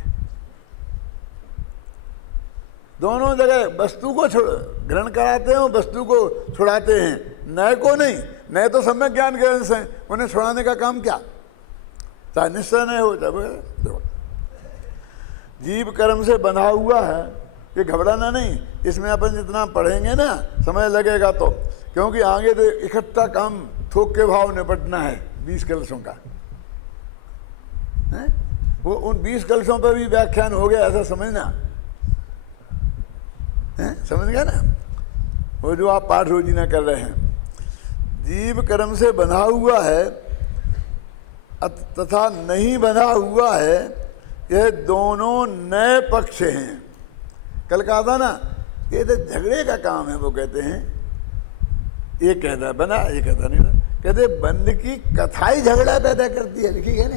दोनों जगह वस्तु को ग्रहण कराते हैं, वस्तु को छुड़ाते हैं, नय को नहीं। नय तो सम्यक ज्ञान के अंश हैं, उन्हें छुड़ाने का काम क्या? चाहे निश्चय नहीं हो, जब जीव कर्म से बंधा हुआ है, ये घबराना नहीं। इसमें अपन जितना पढ़ेंगे ना समय लगेगा तो, क्योंकि आगे तो इकट्ठा काम थोक के भाव निपटना है 20 कलशों का है? वो उन 20 कलशों पर भी व्याख्यान हो गया, ऐसा समझना है? समझ गया ना? वो जो आप पाठ रोजीना कर रहे हैं, जीव कर्म से बंधा हुआ है तथा नहीं बंधा हुआ है, यह दोनों नए पक्ष हैं। कल कहा था ना, ये तो झगड़े का काम है। वो कहते हैं, ये कहता बना, ये कहता नहीं बना। कहते बंद की कथा ही झगड़ा पैदा करती है, लिखी है ना,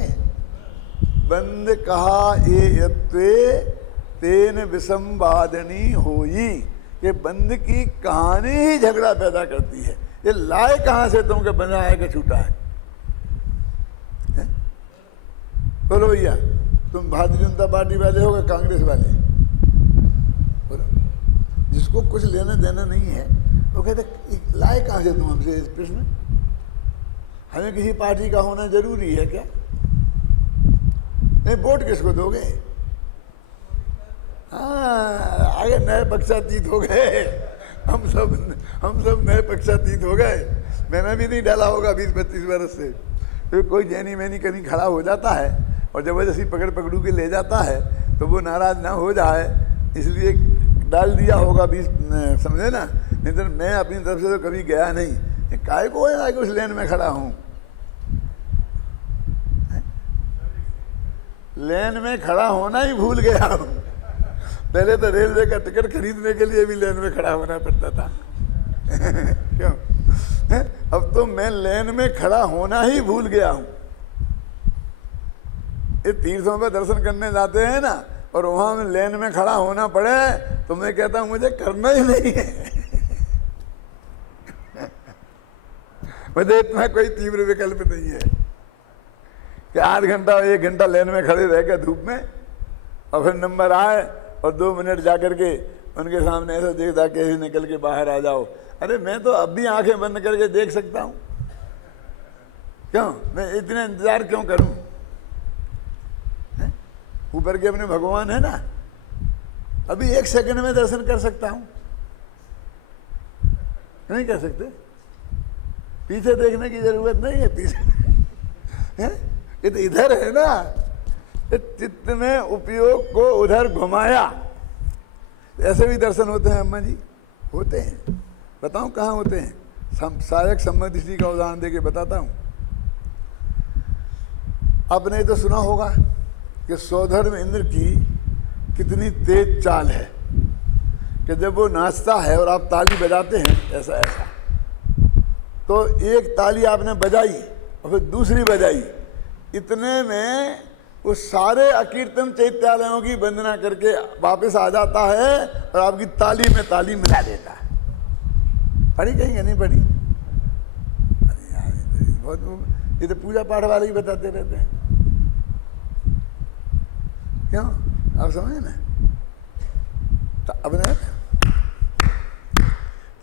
बंद कहा ये यत्वे तेन विसंवादनी होई। ये बंद की कहानी ही झगड़ा पैदा करती है। ये लाए कहां से तुमको बनाया के छूटा है? बोलो भैया, तुम भारतीय जनता पार्टी वाले हो कि कांग्रेस वाले? बोलो। जिसको कुछ लेना देना नहीं है वो कहते लाए कहां से तुम हमसे इस प्रश्न? हमें किसी पार्टी का होना जरूरी है क्या? नहीं, वोट किसको दोगे? हाँ, आगे नए पक्षातीत हो गए, हम सब नए पक्षातीत हो गए। मैंने भी नहीं डाला होगा 20-25 वर्ष से। तो कोई जैनी मैनी कहीं खड़ा हो जाता है और जबरदस्ती पकड़ू के ले जाता है तो वो नाराज ना हो जाए इसलिए डाल दिया होगा 20, समझे ना? नहीं तो मैं अपनी तरफ से तो कभी गया नहीं। काय को है कि उस लेन में खड़ा हूं? लेन में खड़ा होना ही भूल गया हूं। पहले तो रेलवे का टिकट खरीदने के लिए भी लेन में खड़ा होना पड़ता था। क्यों? अब तो मैं लेन में खड़ा होना ही भूल गया हूं। ये तीर्थों पे दर्शन करने जाते हैं ना और वहां में लेन में खड़ा होना पड़े तो मैं कहता हूं मुझे करना ही नहीं है। मुझे इतना कोई तीव्र विकल्प नहीं है कि 8 घंटा 1 घंटा लेन में खड़े रह गए धूप में और फिर नंबर आए और 2 मिनट जाकर के उनके सामने ऐसा देखता कैसे निकल के बाहर आ जाओ। अरे मैं तो अब भी आंखें बंद करके देख सकता हूं। क्यों मैं इतना इंतजार क्यों करूं? ऊपर के अपने भगवान है ना, अभी 1 सेकंड में दर्शन कर सकता हूं। नहीं कर सकते? पीछे देखने की जरूरत नहीं है। पीछे है? ये तो इधर है ना। चित्त में उपयोग को उधर घुमाया। ऐसे भी दर्शन होते हैं अम्मा जी, होते हैं। बताऊं कहाँ होते हैं? सहायक संबंधी का उदाहरण देके बताता हूं। आपने तो सुना होगा कि सौधर्म इंद्र की कितनी तेज चाल है कि जब वो नाचता है और आप ताली बजाते हैं ऐसा ऐसा, तो एक ताली आपने बजाई और फिर दूसरी बजाई, इतने में वो सारे अकीर्तन चैत्यालयों की वंदना करके वापस आ जाता है और आपकी ताली में ताली मिला देता है। पढ़ी कहीं नहीं पढ़ी? बहुत, ये तो पूजा पाठ वाले ही बताते रहते हैं। क्यों? आप समझे ना?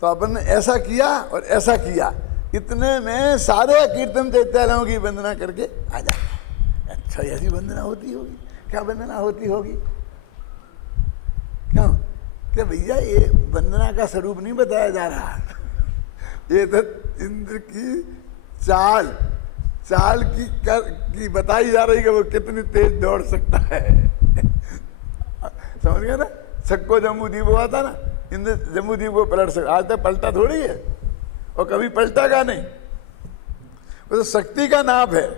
तो अपन ने ऐसा किया और ऐसा किया, इतने में सारे कीर्तन चैत्यालयों की वंदना करके आ जाता है। अच्छा, ऐसी वंदना होती होगी? क्या वंदना होती होगी? क्यों? कि भैया ये वंदना का स्वरूप नहीं बताया जा रहा, ये तो इंद्र की चाल की बताई जा रही है कि वो कितनी तेज दौड़ सकता है। समझ गए ना? छक्को जम्बूद्वीप हुआ था ना, इंद्र जम्बूद्वीप को पलट सकता। आज तक पलटा थोड़ी है और कभी पलटागा नहीं। वो तो शक्ति का नाप है।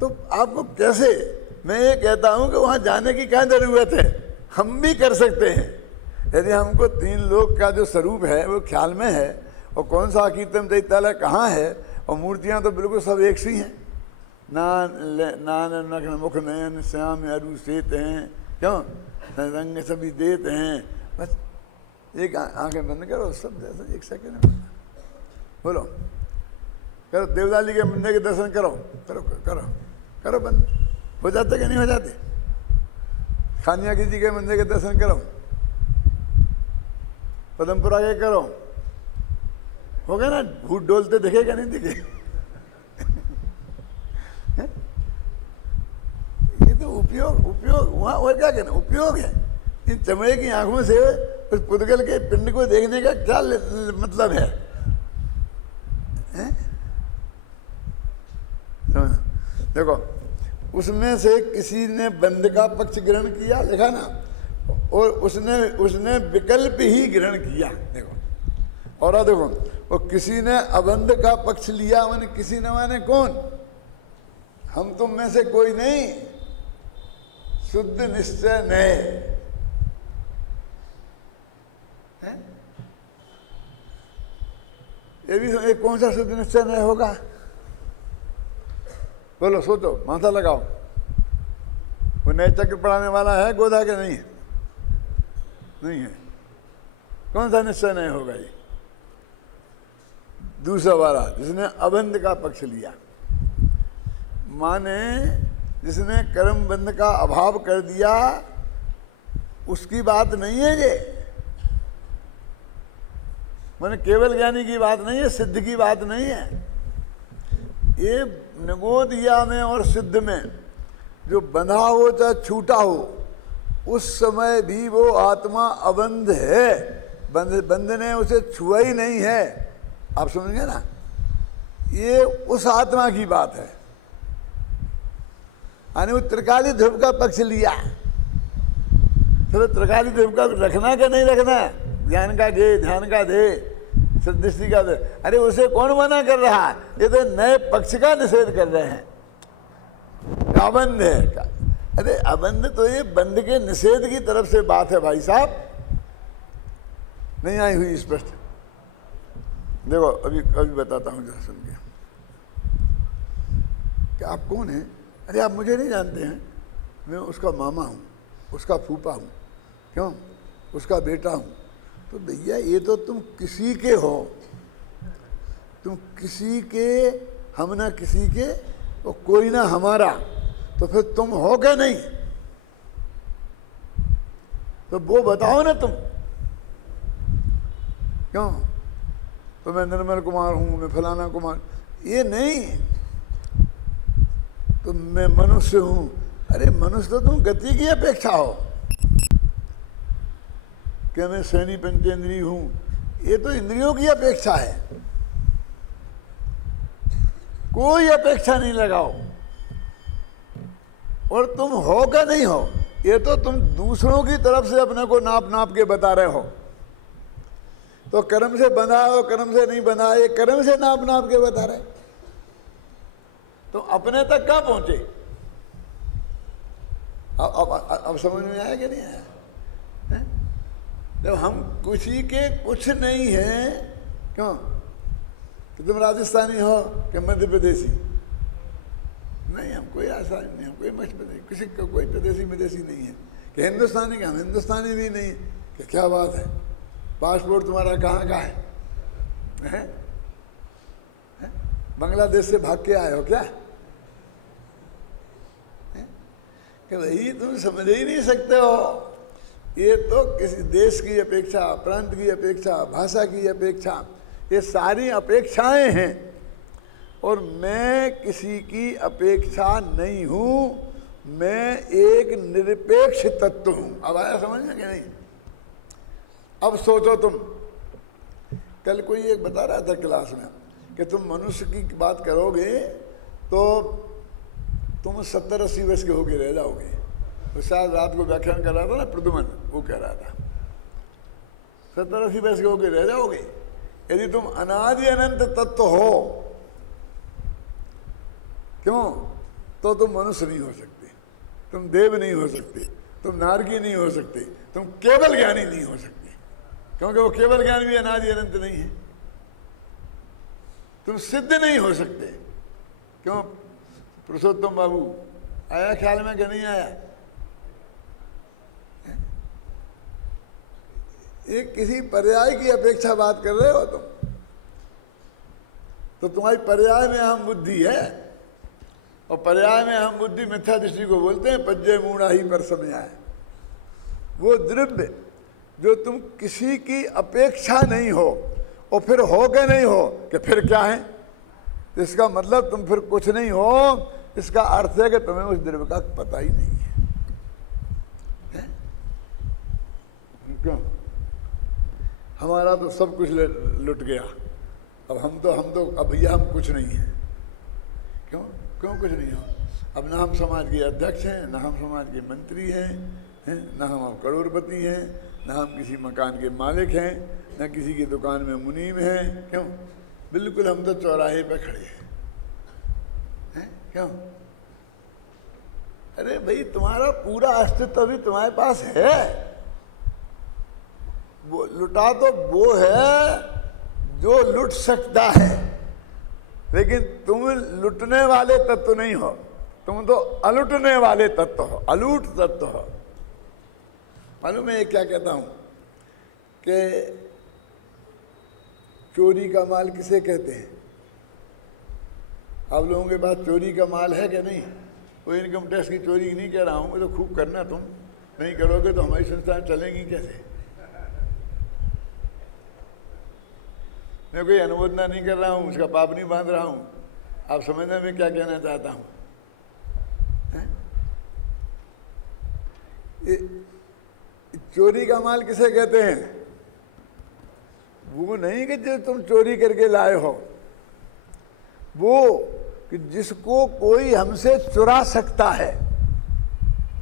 तो आपको कैसे, मैं ये कहता हूं कि वहां जाने की क्या जरूरत है? हम भी कर सकते हैं यदि हमको 3 लोक का जो स्वरूप है वो ख्याल में है और कौन सा कीर्तन चैत्यालय कहाँ है, और मूर्तियां तो बिल्कुल सब एक सी हैं। नान नखन मुख नयन श्याम अरु सेत हैं। क्यों? रंग सभी देते हैं। बस एक आंखें बंद करो, सब दर्शन 1 सेकंड में बोलो। करो, देवदाली के मंदिर के दर्शन करो, करो करो करो, बंद हो जाते कि नहीं हो जाते? खानिया जी के मंदिर के दर्शन करो, पदमपुरा के करो, हो गया ना? भूत डोलते दिखेगा नहीं दिखे? ये तो उपयोग वहां, और क्या कहना? उपयोग है। इन चमड़े की आंखों से उस पुद्गल के पिंड को देखने का क्या मतलब है? देखो, उसमें से किसी ने बंद का पक्ष ग्रहण किया, लिखा ना, और उसने विकल्प ही ग्रहण किया। देखो, और देखो, और किसी ने अबंध का पक्ष लिया, माने किसी ने, माने कौन? हम तुम में से कोई नहीं, शुद्ध निश्चय नहीं। ये भी कौन सा शुद्ध निश्चय नहीं होगा? बोलो, सोचो, माथा लगाओ। वो नए चक्र पढ़ाने वाला है गोदा के? नहीं है, नहीं है। कौन सा निश्चय नहीं होगा? ये दूसरा वाला जिसने अबंध का पक्ष लिया, माने जिसने कर्म बंध का अभाव कर दिया, उसकी बात नहीं है ये। माने केवल ज्ञानी की बात नहीं है, सिद्ध की बात नहीं है। ये निगोदिया में और सिद्ध में जो बंधा हो चाहे छूटा हो, उस समय भी वो आत्मा अबंध है, बंध ने उसे छुआ ही नहीं है। आप समझेंगे ना, ये उस आत्मा की बात है। यानी वो त्रिकाली ध्रुव का पक्ष लिया। तो त्रिकाली ध्रुव का रखना क्या नहीं रखना, ज्ञान का दे, ध्यान का दे, सदृष्टि का दे, अरे उसे कौन मना कर रहा है? ये तो नए पक्ष का निषेध कर रहे हैं। अबंध है, अरे अबंध तो ये बंध के निषेध की तरफ से बात है भाई साहब, नहीं आई हुई स्पष्ट। देखो अभी बताता हूँ जरा सुन के। क्या आप कौन हैं? अरे आप मुझे नहीं जानते हैं, मैं उसका मामा हूँ, उसका फूफा हूँ। क्यों? उसका बेटा हूँ। तो भैया ये तो तुम किसी के हो, तुम किसी के, हम ना किसी के और कोई ना हमारा, तो फिर तुम हो क्या नहीं? तो वो बताओ ना तुम। क्यों? तो मैं निर्मल कुमार हूँ, मैं फलाना कुमार, ये नहीं। तो मैं मनुष्य हूँ, अरे मनुष्य तो तुम गति की अपेक्षा हो। क्या मैं सैनी पंचेंद्रिय हूँ, ये तो इंद्रियों की अपेक्षा है। कोई अपेक्षा नहीं लगाओ। और तुम हो क्या नहीं हो, ये तो तुम दूसरों की तरफ से अपने को नाप नाप के बता रहे हो। तो कर्म से बंधा हो, कर्म से नहीं बंधा, ये कर्म से नाप नाप के बता रहे। तो अपने तक कहाँ पहुंचे? अब समझ में आया कि नहीं आया? जब हम किसी के कुछ नहीं हैं, क्यों कि तुम राजस्थानी हो कि मध्य प्रदेशी? नहीं, हम कोई राजस्थानी नहीं, हम कोई मध्य प्रदेश, किसी का कोई प्रदेशी विदेशी नहीं है। कि हिंदुस्तानी का, हम हिंदुस्तानी भी नहीं कि क्या बात है, पासपोर्ट तुम्हारा कहाँ का है? बांग्लादेश से भाग के आए हो क्या? कि भाई तुम समझ ही नहीं सकते हो। ये तो किसी देश की अपेक्षा, प्रांत की अपेक्षा, भाषा की अपेक्षा, ये सारी अपेक्षाएं हैं। और मैं किसी की अपेक्षा नहीं हूं, मैं एक निरपेक्ष तत्व हूं। अब आया समझ में कि नहीं? अब सोचो तुम, कल कोई एक बता रहा था क्लास में कि तुम मनुष्य की बात करोगे तो तुम 70-80 वर्ष के होके रह जाओगे। तो शायद रात को व्याख्यान कर रहा था ना प्रद्युमन, वो कह रहा था 70-80 वर्ष के होके रह जाओगे यदि तुम अनादि अनंत तत्व हो। क्यों? तो तुम मनुष्य नहीं हो सकते, तुम देव नहीं हो सकते, तुम नारकी नहीं हो सकते, तुम केवल ज्ञानी नहीं हो सकते, क्योंकि वो केवल ज्ञान भी अनादि अनंत नहीं है। तुम सिद्ध नहीं हो सकते। क्यों? पुरुषोत्तम बाबू आया ख्याल में कि नहीं आया? ये किसी पर्याय की अपेक्षा बात कर रहे हो तुम। तो तुम्हारी पर्याय में अहम बुद्धि है, और पर्याय में अहम बुद्धि मिथ्या दृष्टि को बोलते हैं। पज्जे मूढ़ा ही पर समय आए। वो द्रव्य जो तुम किसी की अपेक्षा नहीं हो, और फिर हो के नहीं हो कि फिर क्या है? इसका मतलब तुम फिर कुछ नहीं हो। इसका अर्थ है कि तुम्हें उस द्रव्य का पता ही नहीं है? क्यों? हमारा तो सब कुछ लुट गया। अब हम तो अब भैया हम कुछ नहीं है। क्यों कुछ नहीं हो? अब ना हम समाज के अध्यक्ष हैं, ना हम समाज के मंत्री हैं, ना हम अब करोड़पति हैं, ना हम किसी मकान के मालिक हैं, ना किसी की दुकान में मुनीम हैं। क्यों? बिल्कुल हम तो चौराहे पे खड़े हैं। क्यों? अरे भाई तुम्हारा पूरा अस्तित्व अभी तुम्हारे पास है। वो लुटा तो वो है जो लुट सकता है, लेकिन तुम लुटने वाले तत्व नहीं हो, तुम तो अलुटने वाले तत्व हो, अलूट तत्व हो। मालूम है क्या कहता हूं कि चोरी का माल किसे कहते हैं? आप लोगों के पास चोरी का माल है क्या? नहीं। वो इनकम टैक्स की चोरी नहीं कह रहा हूँ मैं, तो खूब करना, तुम नहीं करोगे तो हमारी संस्थाएं चलेंगी कैसे? मैं कोई अनुमोदना नहीं कर रहा हूँ, उसका पाप नहीं बांध रहा हूँ। आप समझना मैं क्या कहना चाहता हूँ। चोरी का माल किसे कहते हैं? वो नहीं कि जो तुम चोरी करके लाए हो, वो कि जिसको कोई हमसे चुरा सकता है,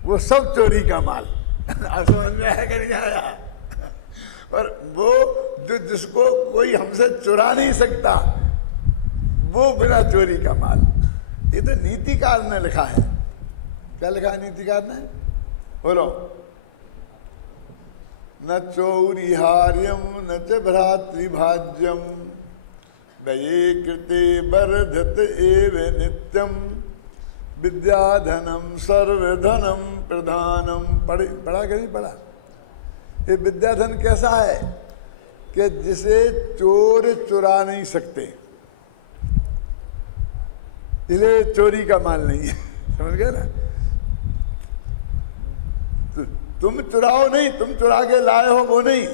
वो सब चोरी का माल। आप समझ में आया कि नहीं आया? और वो जो जिसको कोई हमसे चुरा नहीं सकता, वो बिना चोरी का माल। ये तो नीतिकार ने लिखा है। क्या लिखा है नीतिकार ने? बोलो। न चौरिहार्यम न च भ्रातृभाज्यम व्यये कृते वर्धत एव नित्यम विद्याधनम सर्वधनम प्रधानम। पढ़ा कि नहीं पढ़ा? ये विद्याधन कैसा है कि जिसे चोर चुरा नहीं सकते, इसलिए चोरी का माल नहीं है। समझ गए ना? तुम चुराओ नहीं, तुम चुरा के लाए हो वो नहीं,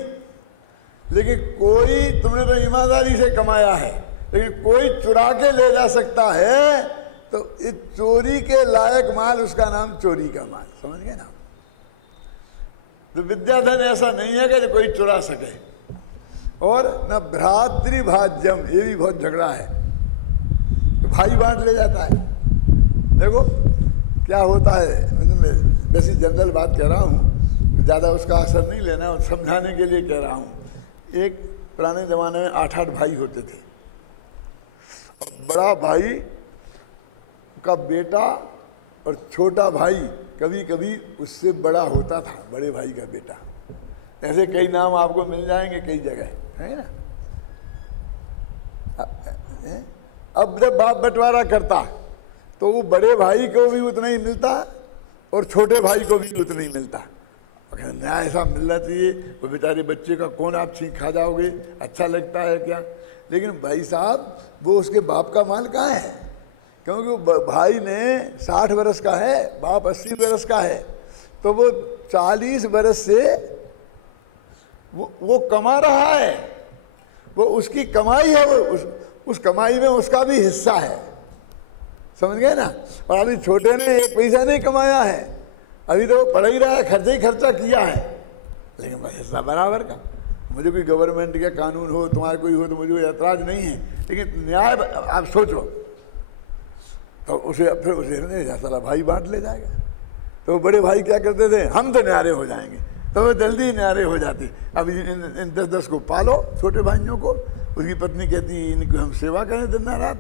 लेकिन कोई, तुमने तो ईमानदारी से कमाया है, लेकिन कोई चुरा के ले जा सकता है, तो इस चोरी के लायक माल, उसका नाम चोरी का माल। समझ गए ना? तो विद्याधन ऐसा नहीं है कि कोई चुरा सके। और न भ्रातृभाज्यम, ये भी बहुत झगड़ा है, तो भाई बांट ले जाता है। देखो क्या होता है, वैसी जनरल बात कह रहा हूँ, ज़्यादा उसका असर नहीं लेना, और समझाने के लिए कह रहा हूँ। एक पुराने ज़माने में 8-8 भाई होते थे। बड़ा भाई का बेटा और छोटा भाई कभी कभी उससे बड़ा होता था, बड़े भाई का बेटा। ऐसे कई नाम आपको मिल जाएंगे कई जगह, है ना? अब जब बाप बंटवारा करता तो वो बड़े भाई को भी उतना ही मिलता और छोटे भाई को भी उतना ही मिलता। न्याय ऐसा मिलना चाहिए, वो बेचारे बच्चे का कौन आप छीन खा जाओगे, अच्छा लगता है क्या? लेकिन भाई साहब, वो उसके बाप का माल कहाँ है? क्योंकि वो भाई ने 60 वर्ष का है, बाप 80 वर्ष का है, तो वो 40 वर्ष से वो कमा रहा है, वो उसकी कमाई है, वो उस कमाई में उसका भी हिस्सा है। समझ गए ना? और अभी छोटे ने एक पैसा नहीं कमाया है, अभी तो पढ़ ही रहा है, खर्चा ही खर्चा किया है, लेकिन हिस्सा बराबर का। मुझे कोई गवर्नमेंट का कानून हो, तुम्हारे कोई हो, तो मुझे कोई ऐतराज नहीं है, लेकिन न्याय आप सोचो, तो उसे फिर उसे नहीं सारा भाई बांट ले जाएगा। तो बड़े भाई क्या करते थे, हम तो न्यारे हो जाएंगे, तो वो जल्दी न्यारे हो जाते। अब इन 10-10 को पालो, छोटे भाइयों को। उसकी पत्नी कहती है इनको हम सेवा करें दिन रात,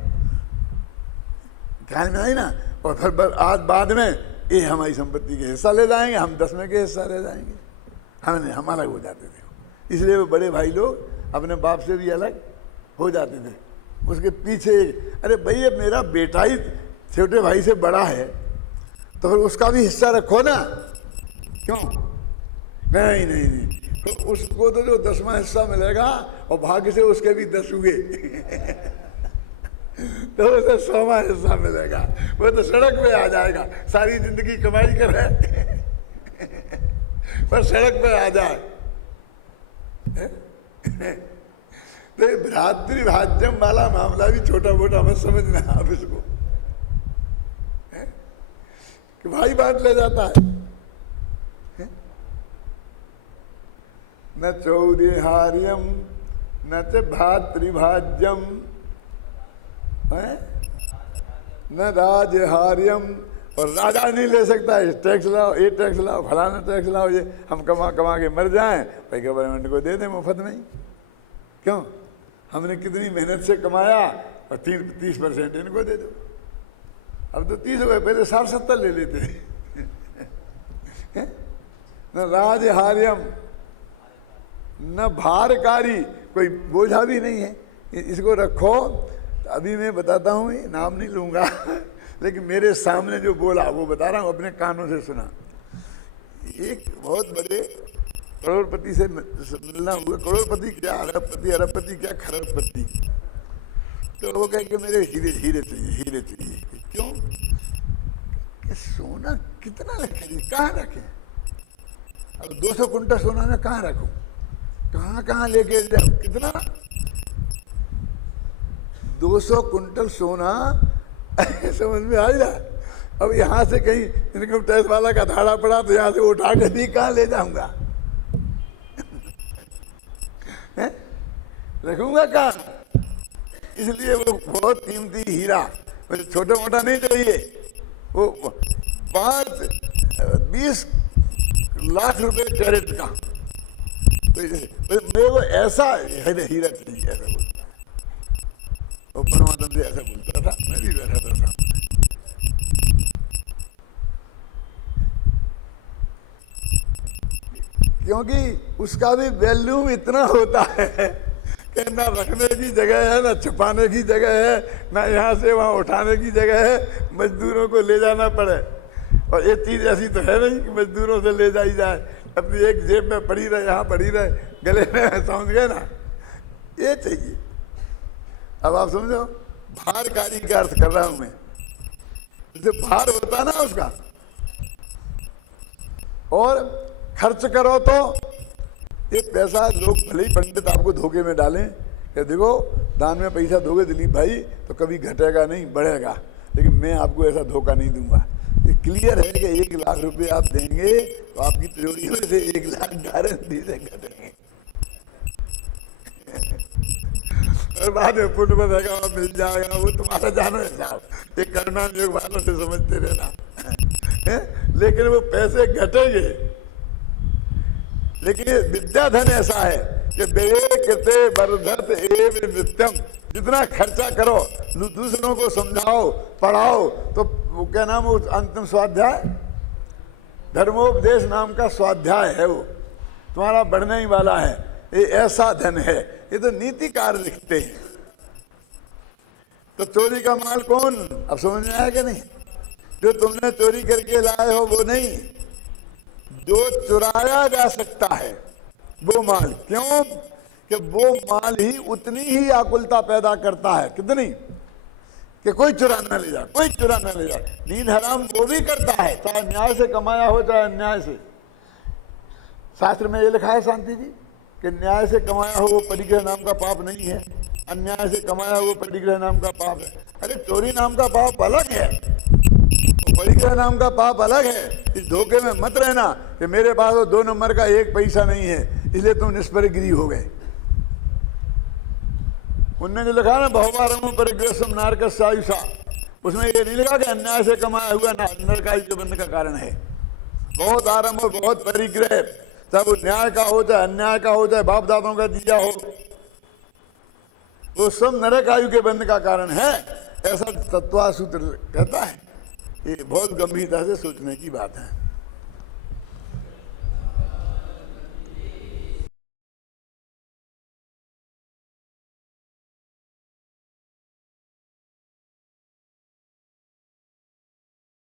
ख्याल में आई ना? और फिर आज बाद में ये हमारी संपत्ति के हिस्सा ले जाएंगे, हम 10 में के हिस्सा ले जाएंगे, हमने हमारा हो जाते थे। इसलिए वो बड़े भाई लोग अपने बाप से भी अलग हो जाते थे। उसके पीछे, अरे भाई अब मेरा बेटा ही छोटे भाई से बड़ा है, तो फिर उसका भी हिस्सा रखो ना। क्यों? नहीं नहीं नहीं, तो उसको तो जो 10वां हिस्सा मिलेगा, और भाग्य से उसके भी 10 हुए तो उसे 100वां हिस्सा मिलेगा। वो तो सड़क पे आ जाएगा, सारी जिंदगी कमाई करे पर सड़क पे आ जाए। तो भ्रातृभाज्यम वाला मामला भी छोटा मोटा मत समझना आप इसको, कि भाई बांट ले जाता है। न चौरिहार्यम न च भ्रातृभाज्यम न राजहार्यम, और राजा नहीं ले सकता है, टैक्स लाओ, ये टैक्स लाओ, फलाना टैक्स लाओ, ये हम कमा कमा के मर जाएं, भाई गवर्नमेंट को दे दें मुफ्त में ही। क्यों? हमने कितनी मेहनत से कमाया, और 30% इनको दे दो। अब तो 30 हो गए, पहले 60-70 ले लेते न राजहार्यम न भारकारी, कोई बोझा भी नहीं है, इसको रखो। अभी मैं बताता हूँ, नाम नहीं लूँगा लेकिन मेरे सामने जो बोला वो बता रहा हूँ, अपने कानों से सुना। एक बहुत बड़े करोड़पति से मिलना हुआ, करोड़पति क्या, अरबपति, अरबपति क्या, खरबपति। तो वो कहे कि मेरे हीरे हीरे चाहिए, हीरे चाहिए। क्यों? कि सोना कितना रखें, कहाँ रखें? अब 200 कुंटल सोना में कहाँ रखूं, कहाँ कहाँ लेके जाऊं, कितना? 200 कुंटल सोना समझ में आ रहा। अब यहाँ से कहीं इनकम टैक्स वाला का धाड़ा पड़ा तो यहाँ से उठा के भी कहाँ ले जाऊंगा? रखूंगा कहाँ? इसलिए वो बहुत कीमती हीरा, मुझे छोटा मोटा नहीं चाहिए, वो 20 लाख रुपए कैरेट का। तो मेरे को ऐसा हीरा चाहिए, ऐसा बोलता। वो परमात्मा से ऐसा बोलता था, मैं भी बैठा था सामने। क्योंकि उसका भी वैल्यू इतना होता है कि ना रखने की जगह है, ना छुपाने की जगह है, ना यहाँ से वहाँ उठाने की जगह है, मजदूरों को ले जाना पड़े। और ये चीज़ ऐसी तो है नहीं कि मजदूरों से ले जाई जाए, अपनी एक जेब में पड़ी रहे, यहाँ पड़ी रहे, गले में, समझ गए ना? ये चाहिए। अब आप समझो, भारकारी का अर्थ कर रहा हूं मैं, जैसे भार होता ना उसका। और खर्च करो तो ये पैसा लोग भले ही पंडित आपको धोखे में डालें कि देखो दान में पैसा दोगे दिलीप भाई तो कभी घटेगा नहीं, बढ़ेगा, लेकिन मैं आपको ऐसा धोखा नहीं दूंगा। ये क्लियर है कि 1 लाख रुपए आप देंगे तो आपकी तिजोरी में से 1 लाख गारंटी से घटेंगे। और बाद में पुण्य बनेगा, मिल जाएगा, वो तुम्हारा जानो है साहब, ये करना योग वालों से समझते रहना। लेकिन वो पैसे घटेंगे। लेकिन ये विद्याधन ऐसा है कि व्यये कृते वर्धत एव नित्यम, जितना खर्चा करो, दूसरों को समझाओ, पढ़ाओ, तो वो क्या नाम, वो अंतिम स्वाध्याय, धर्मोपदेश नाम का स्वाध्याय है, वो तुम्हारा बढ़ने ही वाला है। ये ऐसा धन है। ये तो नीतिकार लिखते हैं। तो चोरी का माल कौन, अब समझ में आया कि नहीं? जो तुमने चोरी करके लाए हो वो नहीं, जो चुराया जा सकता है वो माल। क्यों? कि वो माल ही उतनी ही आकुलता पैदा करता है। कितनी? कि कोई चुरा न ले जाए, कोई चुरा न ले जाए। नींद हराम वो भी करता है, चाहे न्याय से कमाया हो चाहे अन्याय से। शास्त्र में ये लिखा है शांति जी कि न्याय से कमाया हो वो परिग्रह नाम का पाप नहीं है, अन्याय से कमाया हो वो परिग्रह नाम का पाप है। अरे चोरी नाम का पाप अलग है, परिग्रह नाम का पाप अलग है। इस धोखे में मत रहना कि मेरे पास तो 2 नंबर का 1 पैसा नहीं है इसलिए तुम निष्परिग्रही हो गए। उनने जो लिखा ना बहुवारम परिग्रहम नारकस्य आयुषा, उसमें ये नहीं लिखा कि अन्याय से कमाया हुआ ना नरकायु के बंधन का कारण है। बहुत आरंभ, बहुत परिग्रह, चाहे वो न्याय का हो चाहे अन्याय का हो चाहे बाप दादों का दिया हो, वो सब नरक आयु के बंधन का कारण है, ऐसा तत्वा सूत्र कहता है। ये बहुत गंभीरता से सोचने की बात है।